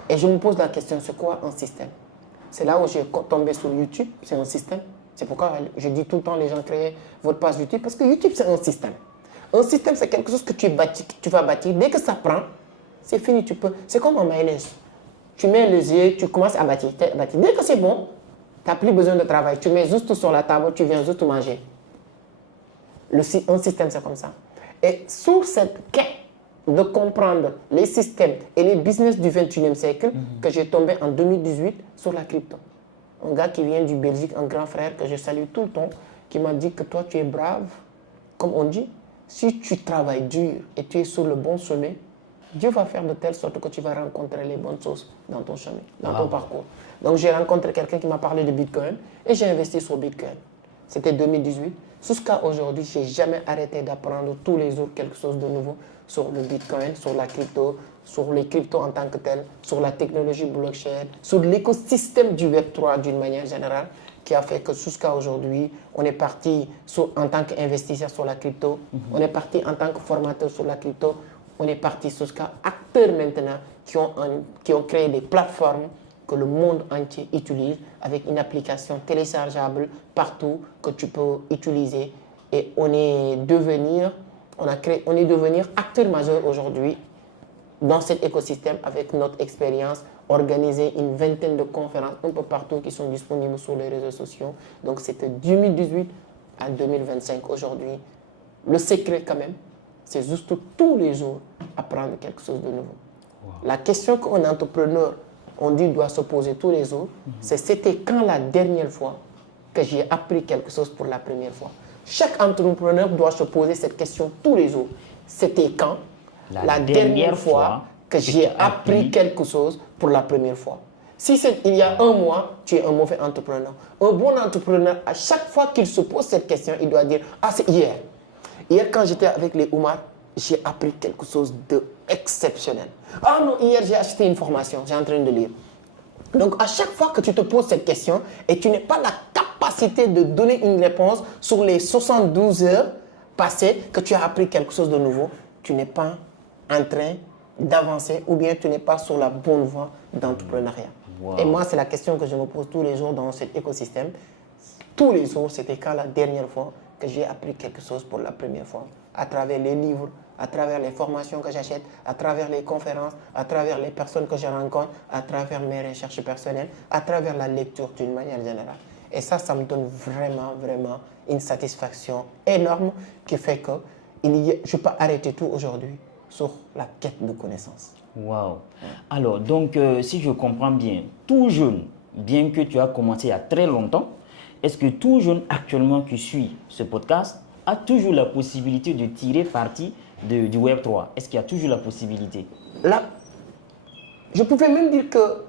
Et je me pose la question, c'est quoi un système? C'est là où j'ai tombé sur YouTube, c'est un système. C'est pourquoi je dis tout le temps, les gens créent votre page YouTube, parce que YouTube, c'est un système. Un système, c'est quelque chose que tu vas bâtir. Dès que ça prend, c'est fini, c'est comme en mayonnaise. Tu mets les œufs, tu commences à bâtir. Dès que c'est bon, tu n'as plus besoin de travail. Tu mets juste sur la table, tu viens juste manger. Un système, c'est comme ça. Et sur cette quête de comprendre les systèmes et les business du 21e siècle, que j'ai tombé en 2018 sur la crypto. Un gars qui vient du Belgique, un grand frère que je salue tout le temps, qui m'a dit que toi, tu es brave. Comme on dit, si tu travailles dur et tu es sur le bon chemin, Dieu va faire de telle sorte que tu vas rencontrer les bonnes choses dans ton chemin, dans ton parcours. Donc, j'ai rencontré quelqu'un qui m'a parlé de Bitcoin et j'ai investi sur Bitcoin. C'était 2018. Jusqu'à aujourd'hui, je n'ai jamais arrêté d'apprendre tous les jours quelque chose de nouveau sur le Bitcoin, sur la crypto, sur les cryptos en tant que tel, sur la technologie blockchain, sur l'écosystème du Web3 d'une manière générale, qui a fait que jusqu'à aujourd'hui, on est parti en tant qu'investisseur sur la crypto, on est parti en tant que formateur sur la crypto, on est parti jusqu'à acteurs maintenant qui ont créé des plateformes que le monde entier utilise avec une application téléchargeable partout que tu peux utiliser. Et on est devenu acteur majeur aujourd'hui dans cet écosystème avec notre expérience, organiser une vingtaine de conférences un peu partout qui sont disponibles sur les réseaux sociaux. Donc c'était 2018 à 2025 aujourd'hui. Le secret quand même, c'est juste tous les jours apprendre quelque chose de nouveau. Wow. La question qu'un entrepreneur, on dit, doit se poser tous les jours, c'est c'était quand la dernière fois que j'ai appris quelque chose pour la première fois. Chaque entrepreneur doit se poser cette question tous les jours. C'était quand la dernière fois que j'ai appris quelque chose pour la première fois. Si c'est il y a un mois, tu es un mauvais entrepreneur. Un bon entrepreneur, à chaque fois qu'il se pose cette question, il doit dire « Ah, c'est hier. Hier, quand j'étais avec les Oumar, j'ai appris quelque chose d'exceptionnel. Ah non, hier, j'ai acheté une formation, j'ai en train de lire. » Donc, à chaque fois que tu te poses cette question et tu n'as pas la capacité de donner une réponse sur les 72 heures passées que tu as appris quelque chose de nouveau, tu n'es pas en train d'avancer ou bien tu n'es pas sur la bonne voie d'entrepreneuriat. Wow. Et moi, c'est la question que je me pose tous les jours dans cet écosystème. Tous les jours, c'était quand la dernière fois que j'ai appris quelque chose pour la première fois, à travers les livres, à travers les formations que j'achète, à travers les conférences, à travers les personnes que je rencontre, à travers mes recherches personnelles, à travers la lecture d'une manière générale. Et ça me donne vraiment, vraiment une satisfaction énorme qui fait que je peux arrêter tout aujourd'hui sur la quête de connaissances. Wow. Alors, donc, si je comprends bien, tout jeune, bien que tu as commencé il y a très longtemps, est-ce que tout jeune actuellement qui suit ce podcast a toujours la possibilité de tirer parti du Web3? Est-ce qu'il y a toujours la possibilité? Là, je pouvais même dire que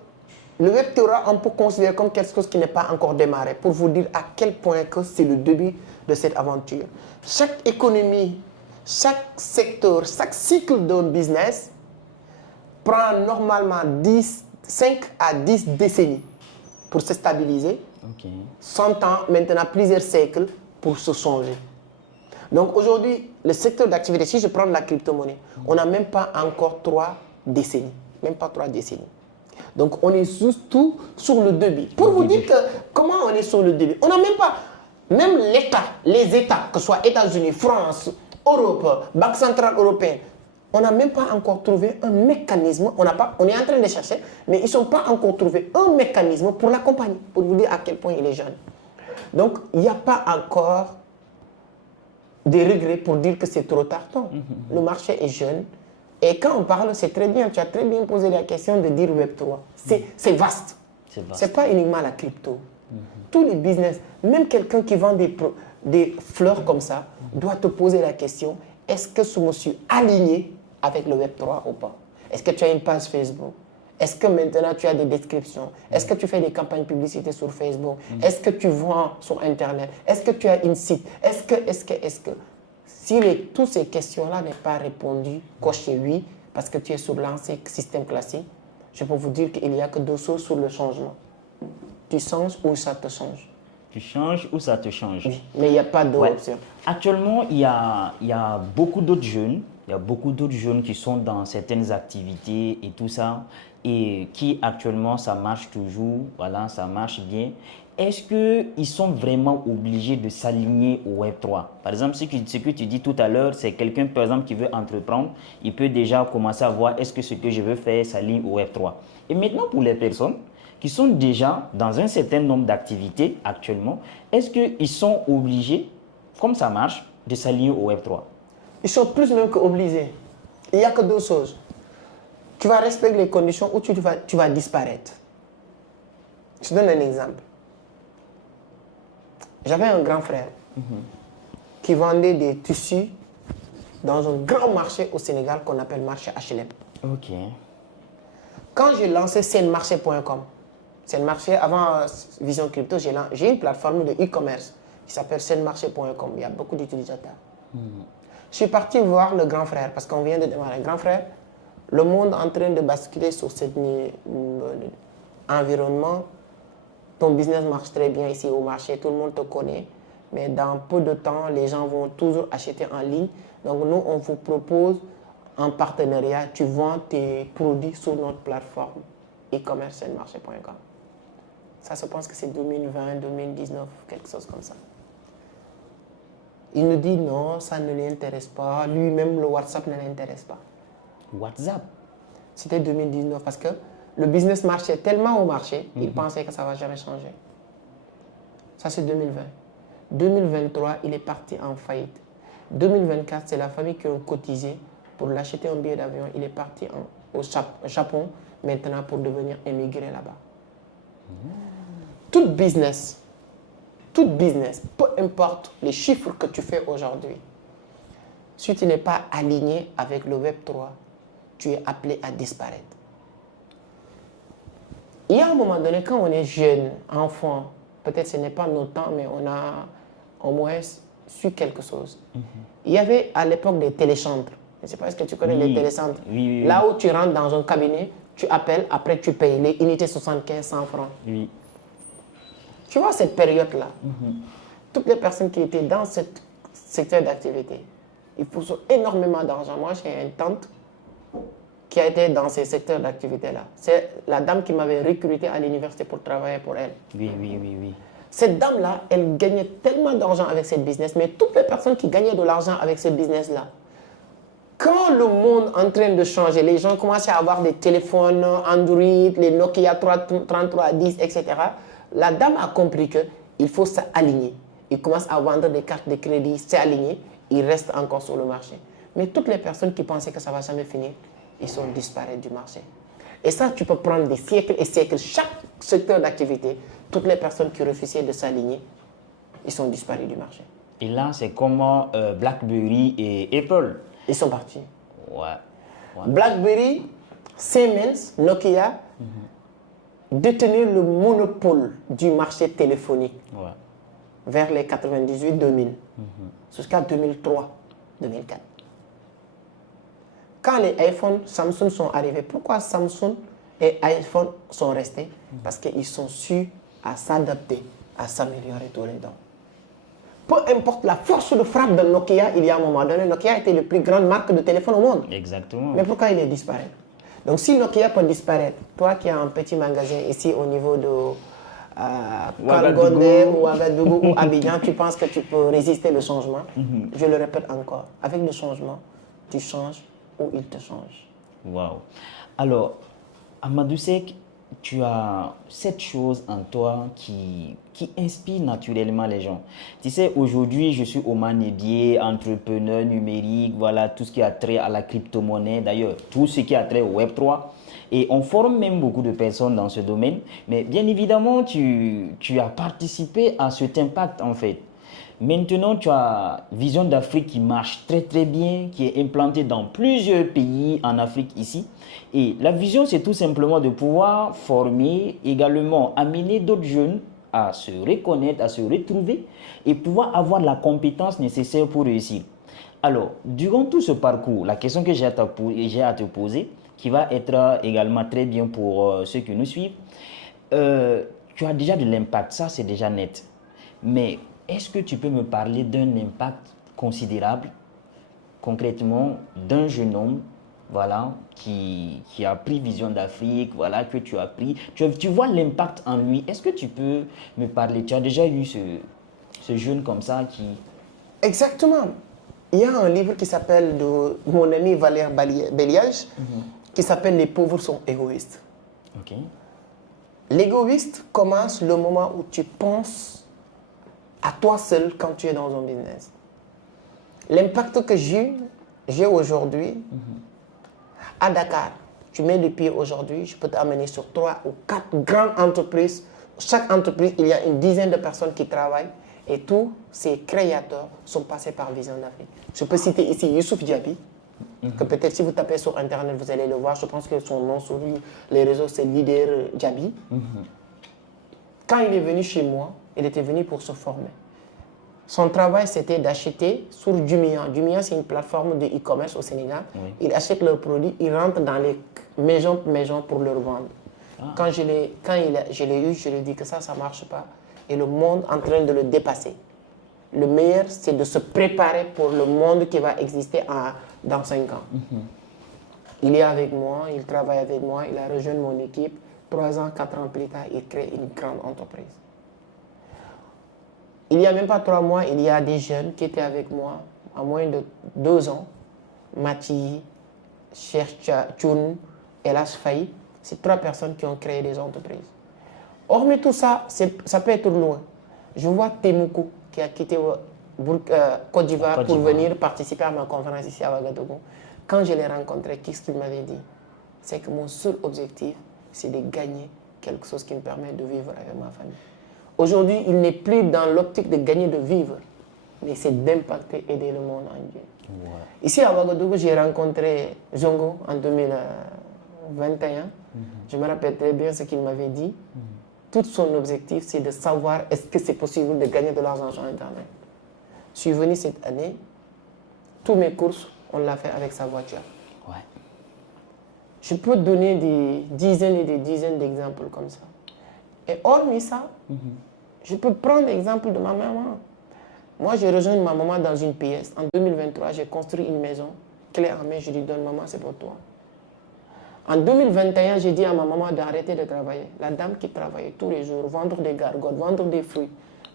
le Web3, on peut considérer comme quelque chose qui n'est pas encore démarré, pour vous dire à quel point que c'est le début de cette aventure. Chaque économie, chaque secteur, chaque cycle d'un business prend normalement 5 à 10 décennies pour se stabiliser. 100 ans, maintenant plusieurs siècles pour se changer. Donc aujourd'hui, le secteur d'activité, si je prends la crypto-monnaie, on n'a même pas encore 3 décennies. Même pas 3 décennies. Donc on est surtout sur le début. Pour vous dire que comment on est sur le début, on n'a même pas, même l'État, les États, que ce soit États-Unis, France, Europe, Banque centrale européenne, on n'a même pas encore trouvé un mécanisme, on est en train de chercher, mais ils ne sont pas encore trouvé un mécanisme pour l'accompagner, pour vous dire à quel point il est jeune. Donc il n'y a pas encore des regrets pour dire que c'est trop tard. Non, le marché est jeune. Et quand on parle, c'est très bien, tu as très bien posé la question de dire Web3. C'est vaste. Ce n'est pas uniquement la crypto. Tous les business, même quelqu'un qui vend des fleurs comme ça, doit te poser la question, est-ce que je me suis aligné avec le Web3 ou pas? Est-ce que tu as une page Facebook? Est-ce que maintenant tu as des descriptions? Est-ce que tu fais des campagnes publicitaires sur Facebook? Est-ce que tu vends sur Internet? Est-ce que tu as une site? Est-ce que si toutes ces questions-là n'est pas répondues, cochez oui, parce que tu es sur l'ancien système classique, je peux vous dire qu'il n'y a que 2 choses sur le changement. Tu changes ou ça te change. Tu changes ou ça te change. Oui, mais il n'y a pas d'autre option. Actuellement, il y a beaucoup d'autres jeunes. Il y a beaucoup d'autres jeunes qui sont dans certaines activités et tout ça, et qui actuellement, ça marche toujours, voilà, ça marche bien. Est-ce qu'ils sont vraiment obligés de s'aligner au Web3? Par exemple, ce que tu dis tout à l'heure, c'est quelqu'un, par exemple, qui veut entreprendre, il peut déjà commencer à voir est-ce que ce que je veux faire s'aligne au Web3. Et maintenant, pour les personnes qui sont déjà dans un certain nombre d'activités actuellement, est-ce qu'ils sont obligés, comme ça marche, de s'aligner au Web3? Ils sont plus même qu'obligés. Il n'y a que 2 choses. Tu vas respecter les conditions ou tu vas disparaître. Je te donne un exemple. J'avais un grand frère qui vendait des tissus dans un grand marché au Sénégal qu'on appelle marché HLM. Ok. Quand j'ai lancé senmarché.com, Senmarché, avant Vision Crypto, j'ai une plateforme de e-commerce qui s'appelle senmarché.com. Il y a beaucoup d'utilisateurs. Je suis parti voir le grand frère parce qu'on vient de démarrer. Grand frère, le monde est en train de basculer sur cet environnement. Ton business marche très bien ici au marché, tout le monde te connaît. Mais dans peu de temps, les gens vont toujours acheter en ligne. Donc nous, on vous propose en partenariat, tu vends tes produits sur notre plateforme e-commerce senmarché.com. Ça, je pense que c'est 2020, 2019, quelque chose comme ça. Il nous dit non, ça ne l'intéresse pas. Lui-même, le WhatsApp ne l'intéresse pas. WhatsApp? C'était 2019 parce que le business marchait tellement au marché, il pensait que ça ne va jamais changer. Ça, c'est 2020. 2023, il est parti en faillite. 2024, c'est la famille qui a cotisé pour l'acheter un billet d'avion. Il est parti au Japon maintenant pour devenir immigré là-bas. Tout business, peu importe les chiffres que tu fais aujourd'hui, si tu n'es pas aligné avec le Web3, tu es appelé à disparaître. Il y a un moment donné, quand on est jeune, enfant, peut-être ce n'est pas notre temps, mais on a au moins su quelque chose. Il y avait à l'époque des télécentres. Je ne sais pas, est-ce que tu connais les télécentres? Oui. Là où tu rentres dans un cabinet, tu appelles, après tu payes les unités 75, 100 francs. Oui. Tu vois cette période-là, toutes les personnes qui étaient dans ce secteur d'activité, ils poussent énormément d'argent. Moi, j'ai une tante qui a été dans ces secteurs d'activité-là. C'est la dame qui m'avait recruté à l'université pour travailler pour elle. Oui, oui, oui, oui. Cette dame-là, elle gagnait tellement d'argent avec cette business, mais toutes les personnes qui gagnaient de l'argent avec ce business-là, quand le monde est en train de changer, les gens commencent à avoir des téléphones Android, les Nokia 3310, etc., la dame a compris qu'il faut s'aligner. Il commence à vendre des cartes de crédit, s'aligner, il reste encore sur le marché. Mais toutes les personnes qui pensaient que ça ne va jamais finir, ils sont disparus du marché. Et ça, tu peux prendre des siècles et siècles. Chaque secteur d'activité, toutes les personnes qui refusaient de s'aligner, ils sont disparus du marché. Et là, c'est comme BlackBerry et Apple. Ils sont partis. Ouais. BlackBerry, Siemens, Nokia détenaient le monopole du marché téléphonique vers les 98-2000 jusqu'à 2003-2004. Quand les iPhones, Samsung sont arrivés, pourquoi Samsung et iPhone sont restés? Parce qu'ils sont su à s'adapter, à s'améliorer tous les temps. Peu importe la force de frappe de Nokia, il y a un moment donné, Nokia était la plus grande marque de téléphone au monde. Exactement. Mais pourquoi il est disparu? Donc si Nokia peut disparaître, toi qui as un petit magasin ici au niveau de Kalgonde ou Ouagadougou ou Abidjan, tu penses que tu peux résister au changement? Je le répète encore, avec le changement, tu changes ou il te change. Waouh. Alors, Amadou Seck, tu as cette chose en toi qui inspire naturellement les gens. Tu sais, aujourd'hui, je suis Oman Edier, entrepreneur numérique, voilà, tout ce qui a trait à la crypto-monnaie, d'ailleurs, tout ce qui a trait au Web3. Et on forme même beaucoup de personnes dans ce domaine. Mais bien évidemment, tu as participé à cet impact, en fait. Maintenant, tu as Vision d'Afrique qui marche très très bien, qui est implantée dans plusieurs pays en Afrique ici. Et la vision, c'est tout simplement de pouvoir former, également amener d'autres jeunes à se reconnaître, à se retrouver et pouvoir avoir la compétence nécessaire pour réussir. Alors, durant tout ce parcours, la question que j'ai à te poser, qui va être également très bien pour ceux qui nous suivent, tu as déjà de l'impact, ça c'est déjà net. Mais est-ce que tu peux me parler d'un impact considérable, concrètement, d'un jeune homme, voilà, qui a pris Vision d'Afrique, voilà, que tu as pris, tu vois l'impact en lui. Est-ce que tu peux me parler? Tu as déjà eu ce jeune comme ça qui... Exactement. Il y a un livre qui s'appelle de mon ami Valère Béliage, qui s'appelle « Les pauvres sont égoïstes ». Ok. L'égoïste commence le moment où tu penses à toi seul quand tu es dans un business. L'impact que j'ai aujourd'hui à Dakar, tu mets les pieds aujourd'hui, je peux t'amener sur 3 ou 4 grandes entreprises. Chaque entreprise, il y a une dizaine de personnes qui travaillent et tous ces créateurs sont passés par Vision d'Afrique. Je peux citer ici Youssouf Diaby, que peut-être si vous tapez sur Internet, vous allez le voir. Je pense que son nom sur les réseaux, c'est Leader Diaby. Quand il est venu chez moi, il était venu pour se former. Son travail, c'était d'acheter sur Jumia. Jumia, c'est une plateforme de e-commerce au Sénégal. Oui. Il achète leurs produits, il rentre dans les maisons pour leur vendre. Quand je l'ai eu, je lui ai dit que ça ne marche pas. Et le monde est en train de le dépasser. Le meilleur, c'est de se préparer pour le monde qui va exister dans 5 ans. Il est avec moi, il travaille avec moi, il a rejoint mon équipe. 3 ans, 4 ans plus tard, il crée une grande entreprise. Il n'y a même pas 3 mois, il y a des jeunes qui étaient avec moi à moins de 2 ans. Mati, Cheikh Tchoun, Elas Faye. C'est 3 personnes qui ont créé des entreprises. Hormis tout ça, ça peut être loin. Je vois Temoukou qui a quitté Côte d'Ivoire pour venir participer à ma conférence ici à Ouagadougou. Quand je l'ai rencontré, qu'est-ce qu'il m'avait dit? C'est que mon seul objectif, c'est de gagner quelque chose qui me permet de vivre avec ma famille. Aujourd'hui, il n'est plus dans l'optique de gagner, de vivre, mais c'est d'impacter, aider le monde entier. Ouais. Ici à Ouagadougou, j'ai rencontré Zongo en 2021. Je me rappelle très bien ce qu'il m'avait dit. Tout son objectif, c'est de savoir est-ce que c'est possible de gagner de l'argent sur Internet. Je suis venu cette année, tous mes courses, on l'a fait avec sa voiture. Ouais. Je peux donner des dizaines et des dizaines d'exemples comme ça. Et hormis ça, je peux prendre l'exemple de ma maman. Moi, j'ai rejoint ma maman dans une pièce. En 2023, j'ai construit une maison, clé en main, je lui donne, maman, c'est pour toi. En 2021, j'ai dit à ma maman d'arrêter de travailler. La dame qui travaillait tous les jours, vendre des gargotes, vendre des fruits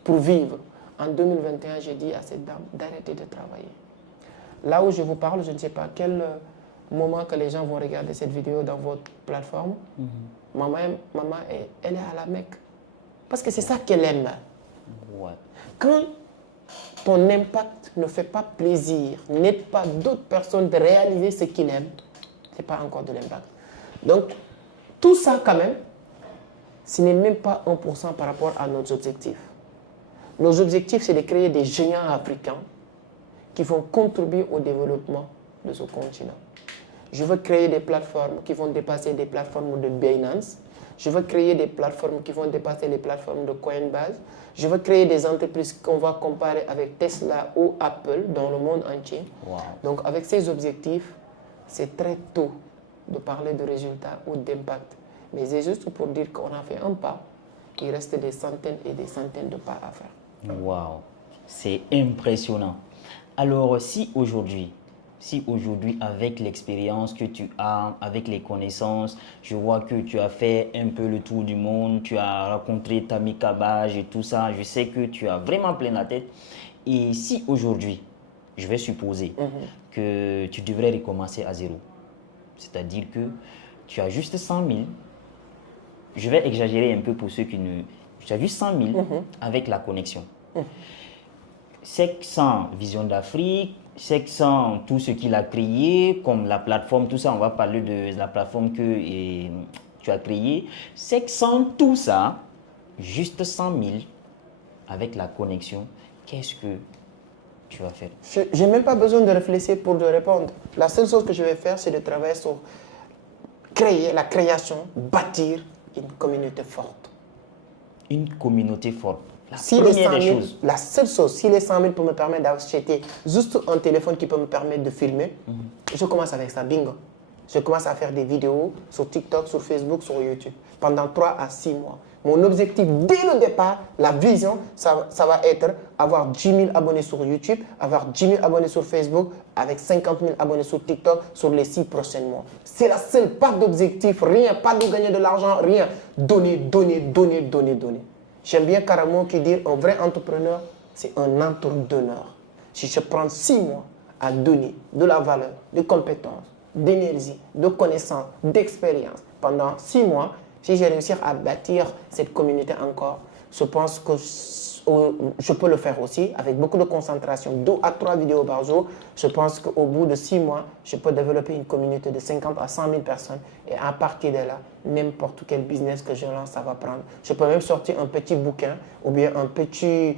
pour vivre. En 2021, j'ai dit à cette dame d'arrêter de travailler. Là où je vous parle, je ne sais pas quel moment que les gens vont regarder cette vidéo dans votre plateforme. Maman, elle est à la Mecque. Parce que c'est ça qu'elle aime. Ouais. Quand ton impact ne fait pas plaisir, n'aide pas d'autres personnes de réaliser ce qu'ils aiment, ce n'est pas encore de l'impact. Donc, tout ça quand même, ce n'est même pas 1% par rapport à nos objectifs. Nos objectifs, c'est de créer des géants africains qui vont contribuer au développement de ce continent. Je veux créer des plateformes qui vont dépasser des plateformes de Binance. Je veux créer des plateformes qui vont dépasser les plateformes de Coinbase. Je veux créer des entreprises qu'on va comparer avec Tesla ou Apple dans le monde entier. Wow. Donc avec ces objectifs, c'est très tôt de parler de résultats ou d'impact. Mais c'est juste pour dire qu'on a fait un pas. Il reste des centaines et des centaines de pas à faire. Waouh, c'est impressionnant. Alors, si aujourd'hui, avec l'expérience que tu as, avec les connaissances, je vois que tu as fait un peu le tour du monde, tu as rencontré Tammy Kabaj et tout ça, je sais que tu as vraiment plein la tête. Et si aujourd'hui, je vais supposer que tu devrais recommencer à zéro, c'est-à-dire que tu as juste 100 000, je vais exagérer un peu pour ceux qui ne... Tu as juste 100 000 avec la connexion. 500 Vision d'Afrique, 500 tout ce qu'il a créé, comme la plateforme, tout ça, on va parler de la plateforme que tu as créée. 500 tout ça, juste 100 000 avec la connexion, qu'est-ce que tu vas faire? Je n'ai même pas besoin de réfléchir pour te répondre. La seule chose que je vais faire, c'est de travailler sur créer la création, bâtir une communauté forte. Une communauté forte. La Si première les 100 des 000, choses. la seule chose, si les 100 000 pour me permettre d'acheter juste un téléphone qui peut me permettre de filmer, je commence avec ça, bingo. Je commence à faire des vidéos sur TikTok, sur Facebook, sur YouTube, pendant 3 à 6 mois. Mon objectif, dès le départ, la vision, ça va être avoir 10 000 abonnés sur YouTube, avoir 10 000 abonnés sur Facebook, avec 50 000 abonnés sur TikTok sur les 6 prochains mois. C'est la seule part d'objectif, rien, pas de gagner de l'argent, rien. Donner, donner, donner, donner, donner. J'aime bien carrément qui dit un vrai entrepreneur, c'est un entrepreneur. Si je prends 6 mois à donner de la valeur, de compétences, d'énergie, de connaissances, d'expérience pendant 6 mois, si j'ai réussi à bâtir cette communauté encore, je pense que je peux le faire aussi avec beaucoup de concentration, 2 à 3 vidéos par jour. Je pense qu'au bout de 6 mois, je peux développer une communauté de 50 à 100 000 personnes et à partir de là, n'importe quel business que je lance, ça va prendre. Je peux même sortir un petit bouquin ou bien un petit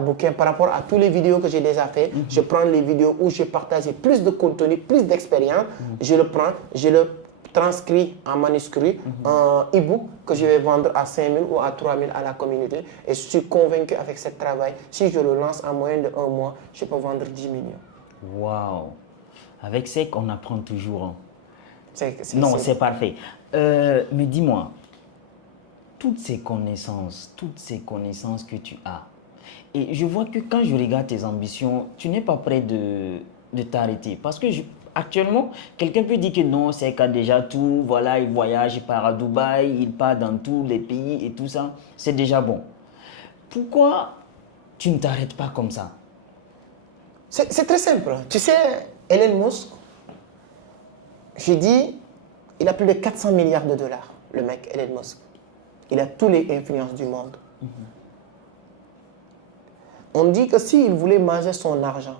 bouquin par rapport à toutes les vidéos que j'ai déjà fait. Je prends les vidéos où j'ai partagé plus de contenu, plus d'expérience. Je le prends, je le transcrit en manuscrit, en e-book que je vais vendre à 5 000 ou à 3 000 à la communauté. Et je suis convaincu avec ce travail, si je le lance en moyenne de 1 mois, je peux vendre 10 millions. Waouh! Avec ça qu'on apprend toujours. Hein. C'est parfait. Mais dis-moi, toutes ces connaissances que tu as, et je vois que quand je regarde tes ambitions, tu n'es pas prêt de t'arrêter. Parce que actuellement, quelqu'un peut dire que non, c'est qu'à déjà tout, voilà, il voyage, il part à Dubaï, il part dans tous les pays et tout ça, c'est déjà bon. Pourquoi tu ne t'arrêtes pas comme ça? C'est très simple. Tu sais, Elon Musk, j'ai dit, il a plus de 400 milliards de dollars, le mec, Elon Musk. Il a toutes les influences du monde. On dit que s'il voulait manger son argent,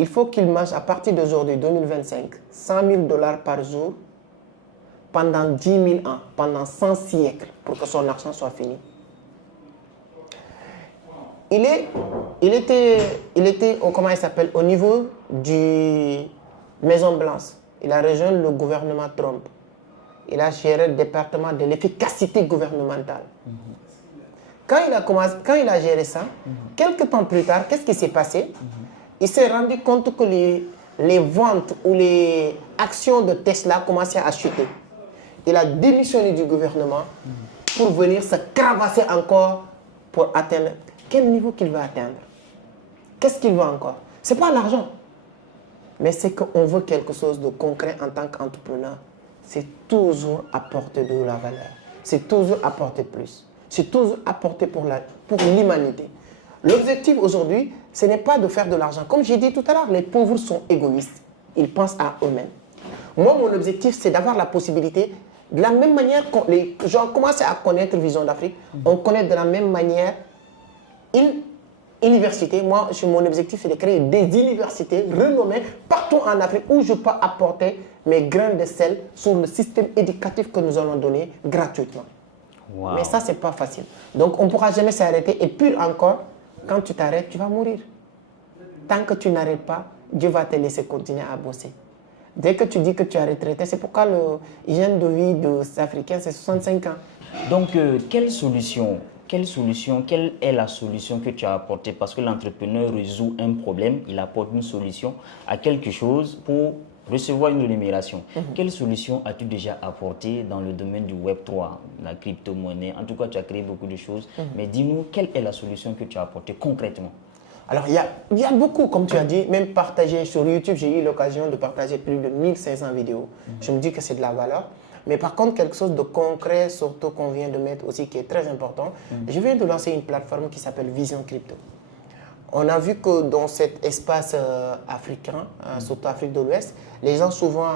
il faut qu'il mange à partir d'aujourd'hui, 2025, 100 000 dollars par jour pendant 10 000 ans, pendant 100 siècles, pour que son argent soit fini. Il était comment il s'appelle, au niveau du Maison Blanche. Il a rejoint le gouvernement Trump. Il a géré le département de l'efficacité gouvernementale. Quand il a géré ça, quelques temps plus tard, qu'est-ce qui s'est passé? Il s'est rendu compte que les ventes ou les actions de Tesla commençaient à chuter. Il a démissionné du gouvernement pour venir se crevasser encore pour atteindre. Quel niveau qu'il va atteindre? Qu'est-ce qu'il veut encore? Ce n'est pas l'argent. mais c'est qu'on veut quelque chose de concret en tant qu'entrepreneur. C'est toujours apporter de la valeur. C'est toujours apporter plus. C'est toujours apporter pour l'humanité. L'objectif aujourd'hui, ce n'est pas de faire de l'argent. Comme j'ai dit tout à l'heure, les pauvres sont égoïstes. Ils pensent à eux-mêmes. Moi, mon objectif, c'est d'avoir la possibilité, de la même manière que les gens commencent à connaître Vision d'Afrique, on connaît de la même manière une université. Moi, mon objectif, c'est de créer des universités renommées partout en Afrique où je peux apporter mes grains de sel sur le système éducatif que nous allons donner gratuitement. Wow. Mais ça, ce n'est pas facile. Donc, on ne pourra jamais s'arrêter. Et pire encore, quand tu t'arrêtes, tu vas mourir. Tant que tu n'arrêtes pas, Dieu va te laisser continuer à bosser. Dès que tu dis que tu es retraité, c'est pourquoi l'hygiène de vie des Africains, c'est 65 ans. Donc, quelle est la solution que tu as apportée? Parce que l'entrepreneur résout un problème, il apporte une solution à quelque chose pour recevoir une rémunération. Quelle solution as-tu déjà apportée dans le domaine du Web3, la crypto-monnaie? En tout cas, tu as créé beaucoup de choses. Mais dis-nous, quelle est la solution que tu as apportée concrètement? Alors, il y a beaucoup, comme tu as dit, même partagé sur YouTube, j'ai eu l'occasion de partager plus de 1500 vidéos. Je me dis que c'est de la valeur. Mais par contre, quelque chose de concret, surtout qu'on vient de mettre aussi, qui est très important, je viens de lancer une plateforme qui s'appelle Vision Crypto. On a vu que dans cet espace africain, surtout Afrique de l'Ouest, les gens souvent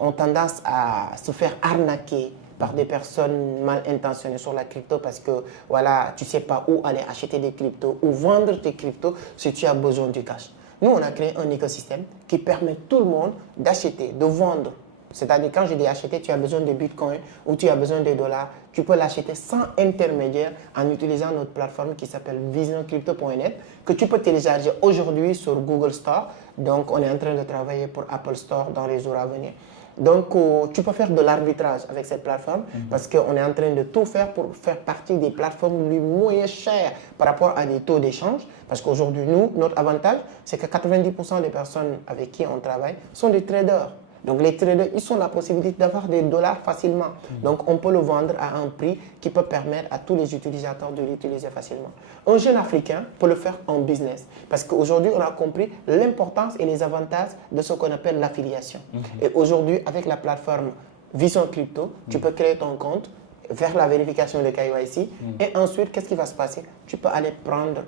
ont tendance à se faire arnaquer par des personnes mal intentionnées sur la crypto parce que voilà, tu ne sais pas où aller acheter des cryptos ou vendre tes cryptos si tu as besoin du cash. Nous, on a créé un écosystème qui permet tout le monde d'acheter, de vendre. C'est-à-dire, quand je dis acheter, tu as besoin de bitcoin ou tu as besoin de dollars, tu peux l'acheter sans intermédiaire en utilisant notre plateforme qui s'appelle visioncrypto.net que tu peux télécharger aujourd'hui sur Google Store. Donc, on est en train de travailler pour Apple Store dans les jours à venir. Donc, tu peux faire de l'arbitrage avec cette plateforme parce qu'on est en train de tout faire pour faire partie des plateformes les moins chères par rapport à des taux d'échange. Parce qu'aujourd'hui, nous, notre avantage, c'est que 90% des personnes avec qui on travaille sont des traders. Donc, les traders, ils ont la possibilité d'avoir des dollars facilement. Donc, on peut le vendre à un prix qui peut permettre à tous les utilisateurs de l'utiliser facilement. Un jeune Africain peut le faire en business. Parce qu'aujourd'hui, on a compris l'importance et les avantages de ce qu'on appelle l'affiliation. Et aujourd'hui, avec la plateforme Vision Crypto, tu peux créer ton compte, faire la vérification de KYC. Et ensuite, qu'est-ce qui va se passer? Tu peux aller prendre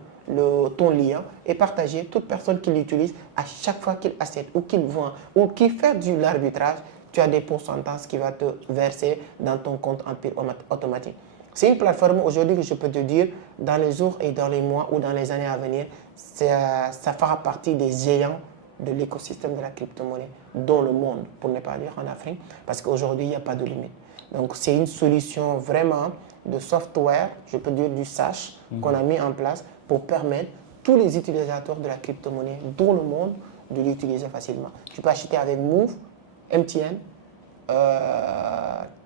ton lien et partager toute personne qui l'utilise à chaque fois qu'il achète ou qu'il vend ou qu'il fait de l'arbitrage, tu as des pourcentages qui vont te verser dans ton compte en pile automatique. C'est une plateforme aujourd'hui que je peux te dire, dans les jours et dans les mois ou dans les années à venir, ça fera partie des géants de l'écosystème de la crypto-monnaie dans le monde, pour ne pas dire en Afrique, parce qu'aujourd'hui, il n'y a pas de limite. Donc, c'est une solution vraiment de software, je peux dire du SaaS, qu'on a mis en place pour permettre tous les utilisateurs de la crypto-monnaie dans le monde de l'utiliser facilement. Tu peux acheter avec Move, MTN,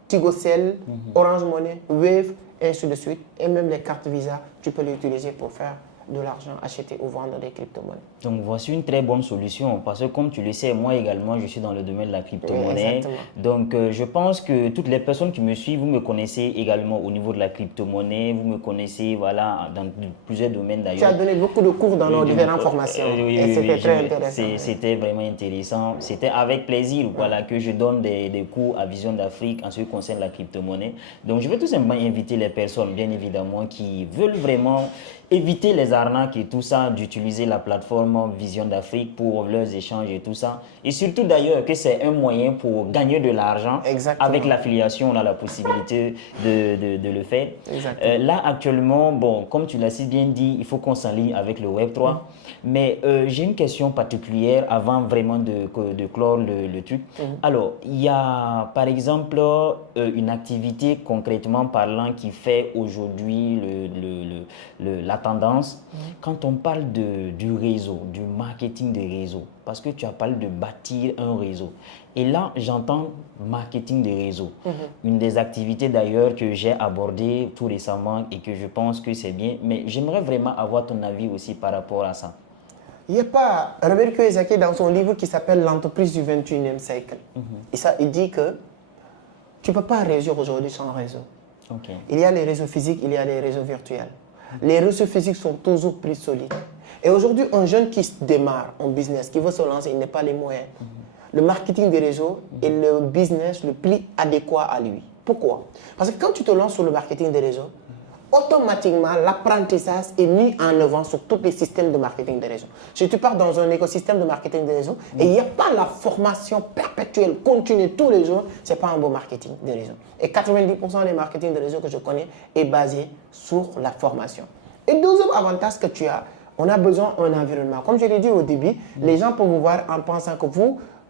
Tigocell, Orange Money, Wave, et ainsi de suite. Et même les cartes Visa, tu peux les utiliser pour faire de l'argent, acheter ou vendre des crypto-monnaies. Donc voici une très bonne solution parce que comme tu le sais, moi également je suis dans le domaine de la crypto-monnaie. Donc je pense que toutes les personnes qui me suivent, vous me connaissez également au niveau de la crypto-monnaie, vous me connaissez voilà, dans plusieurs domaines d'ailleurs. Tu as donné beaucoup de cours dans nos différentes formations et c'était très intéressant. C'était vraiment intéressant. C'était avec plaisir voilà, que je donne des cours à Vision d'Afrique en ce qui concerne la crypto-monnaie. Donc je vais tout simplement inviter les personnes bien évidemment qui veulent vraiment éviter les arnaques et tout ça, d'utiliser la plateforme Vision d'Afrique pour leurs échanges et tout ça. Et surtout d'ailleurs que c'est un moyen pour gagner de l'argent. Avec l'affiliation, on a la possibilité de le faire. Là actuellement, bon, comme tu l'as si bien dit, il faut qu'on s'aligne avec le Web3. Mais j'ai une question particulière avant vraiment de clore le truc. Alors, il y a par exemple une activité concrètement parlant qui fait aujourd'hui la tendance. Quand on parle du réseau, du marketing des réseaux, parce que tu as parlé de bâtir un réseau. Et là, j'entends marketing des réseaux. Une des activités d'ailleurs que j'ai abordées tout récemment et que je pense que c'est bien. Mais j'aimerais vraiment avoir ton avis aussi par rapport à ça. Il n'y a pas... Robert Kiyosaki, dans son livre qui s'appelle L'entreprise du 21e siècle, il dit que tu ne peux pas réussir aujourd'hui sans réseau. Il y a les réseaux physiques, il y a les réseaux virtuels. Les réseaux physiques sont toujours plus solides. Et aujourd'hui, un jeune qui se démarre en business, qui veut se lancer, il n'a pas les moyens. Le marketing des réseaux est le business le plus adéquat à lui. Pourquoi? Parce que quand tu te lances sur le marketing des réseaux, automatiquement, l'apprentissage est mis en avant sur tous les systèmes de marketing des réseaux. Si tu pars dans un écosystème de marketing des réseaux et il n'y a pas la formation perpétuelle, continue tous les jours, ce n'est pas un bon marketing des réseaux. Et 90% des marketing des réseaux que je connais est basé sur la formation. Et deuxième avantage que tu as, on a besoin d'un environnement. Comme je l'ai dit au début, les gens peuvent vous voir en pensant que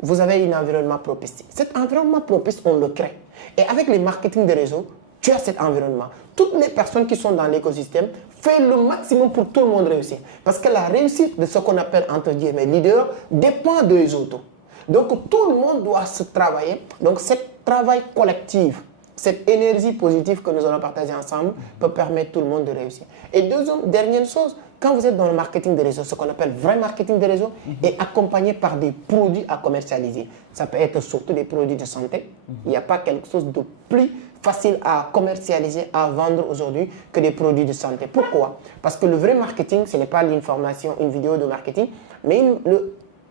vous avez un environnement propice. Cet environnement propice, on le crée. Et avec les marketing des réseaux, tu as cet environnement. Toutes les personnes qui sont dans l'écosystème font le maximum pour tout le monde réussir. Parce que la réussite de ce qu'on appelle, entre guillemets, leader, dépend des autres. Donc, tout le monde doit se travailler. Donc, ce travail collectif, cette énergie positive que nous allons partager ensemble peut permettre tout le monde de réussir. Et dernière chose, quand vous êtes dans le marketing des réseaux, ce qu'on appelle vrai marketing des réseaux, est accompagné par des produits à commercialiser. Ça peut être surtout des produits de santé. Il n'y a pas quelque chose de plus facile à commercialiser, à vendre aujourd'hui que des produits de santé. Pourquoi? Parce que le vrai marketing, ce n'est pas l'information, une vidéo de marketing, mais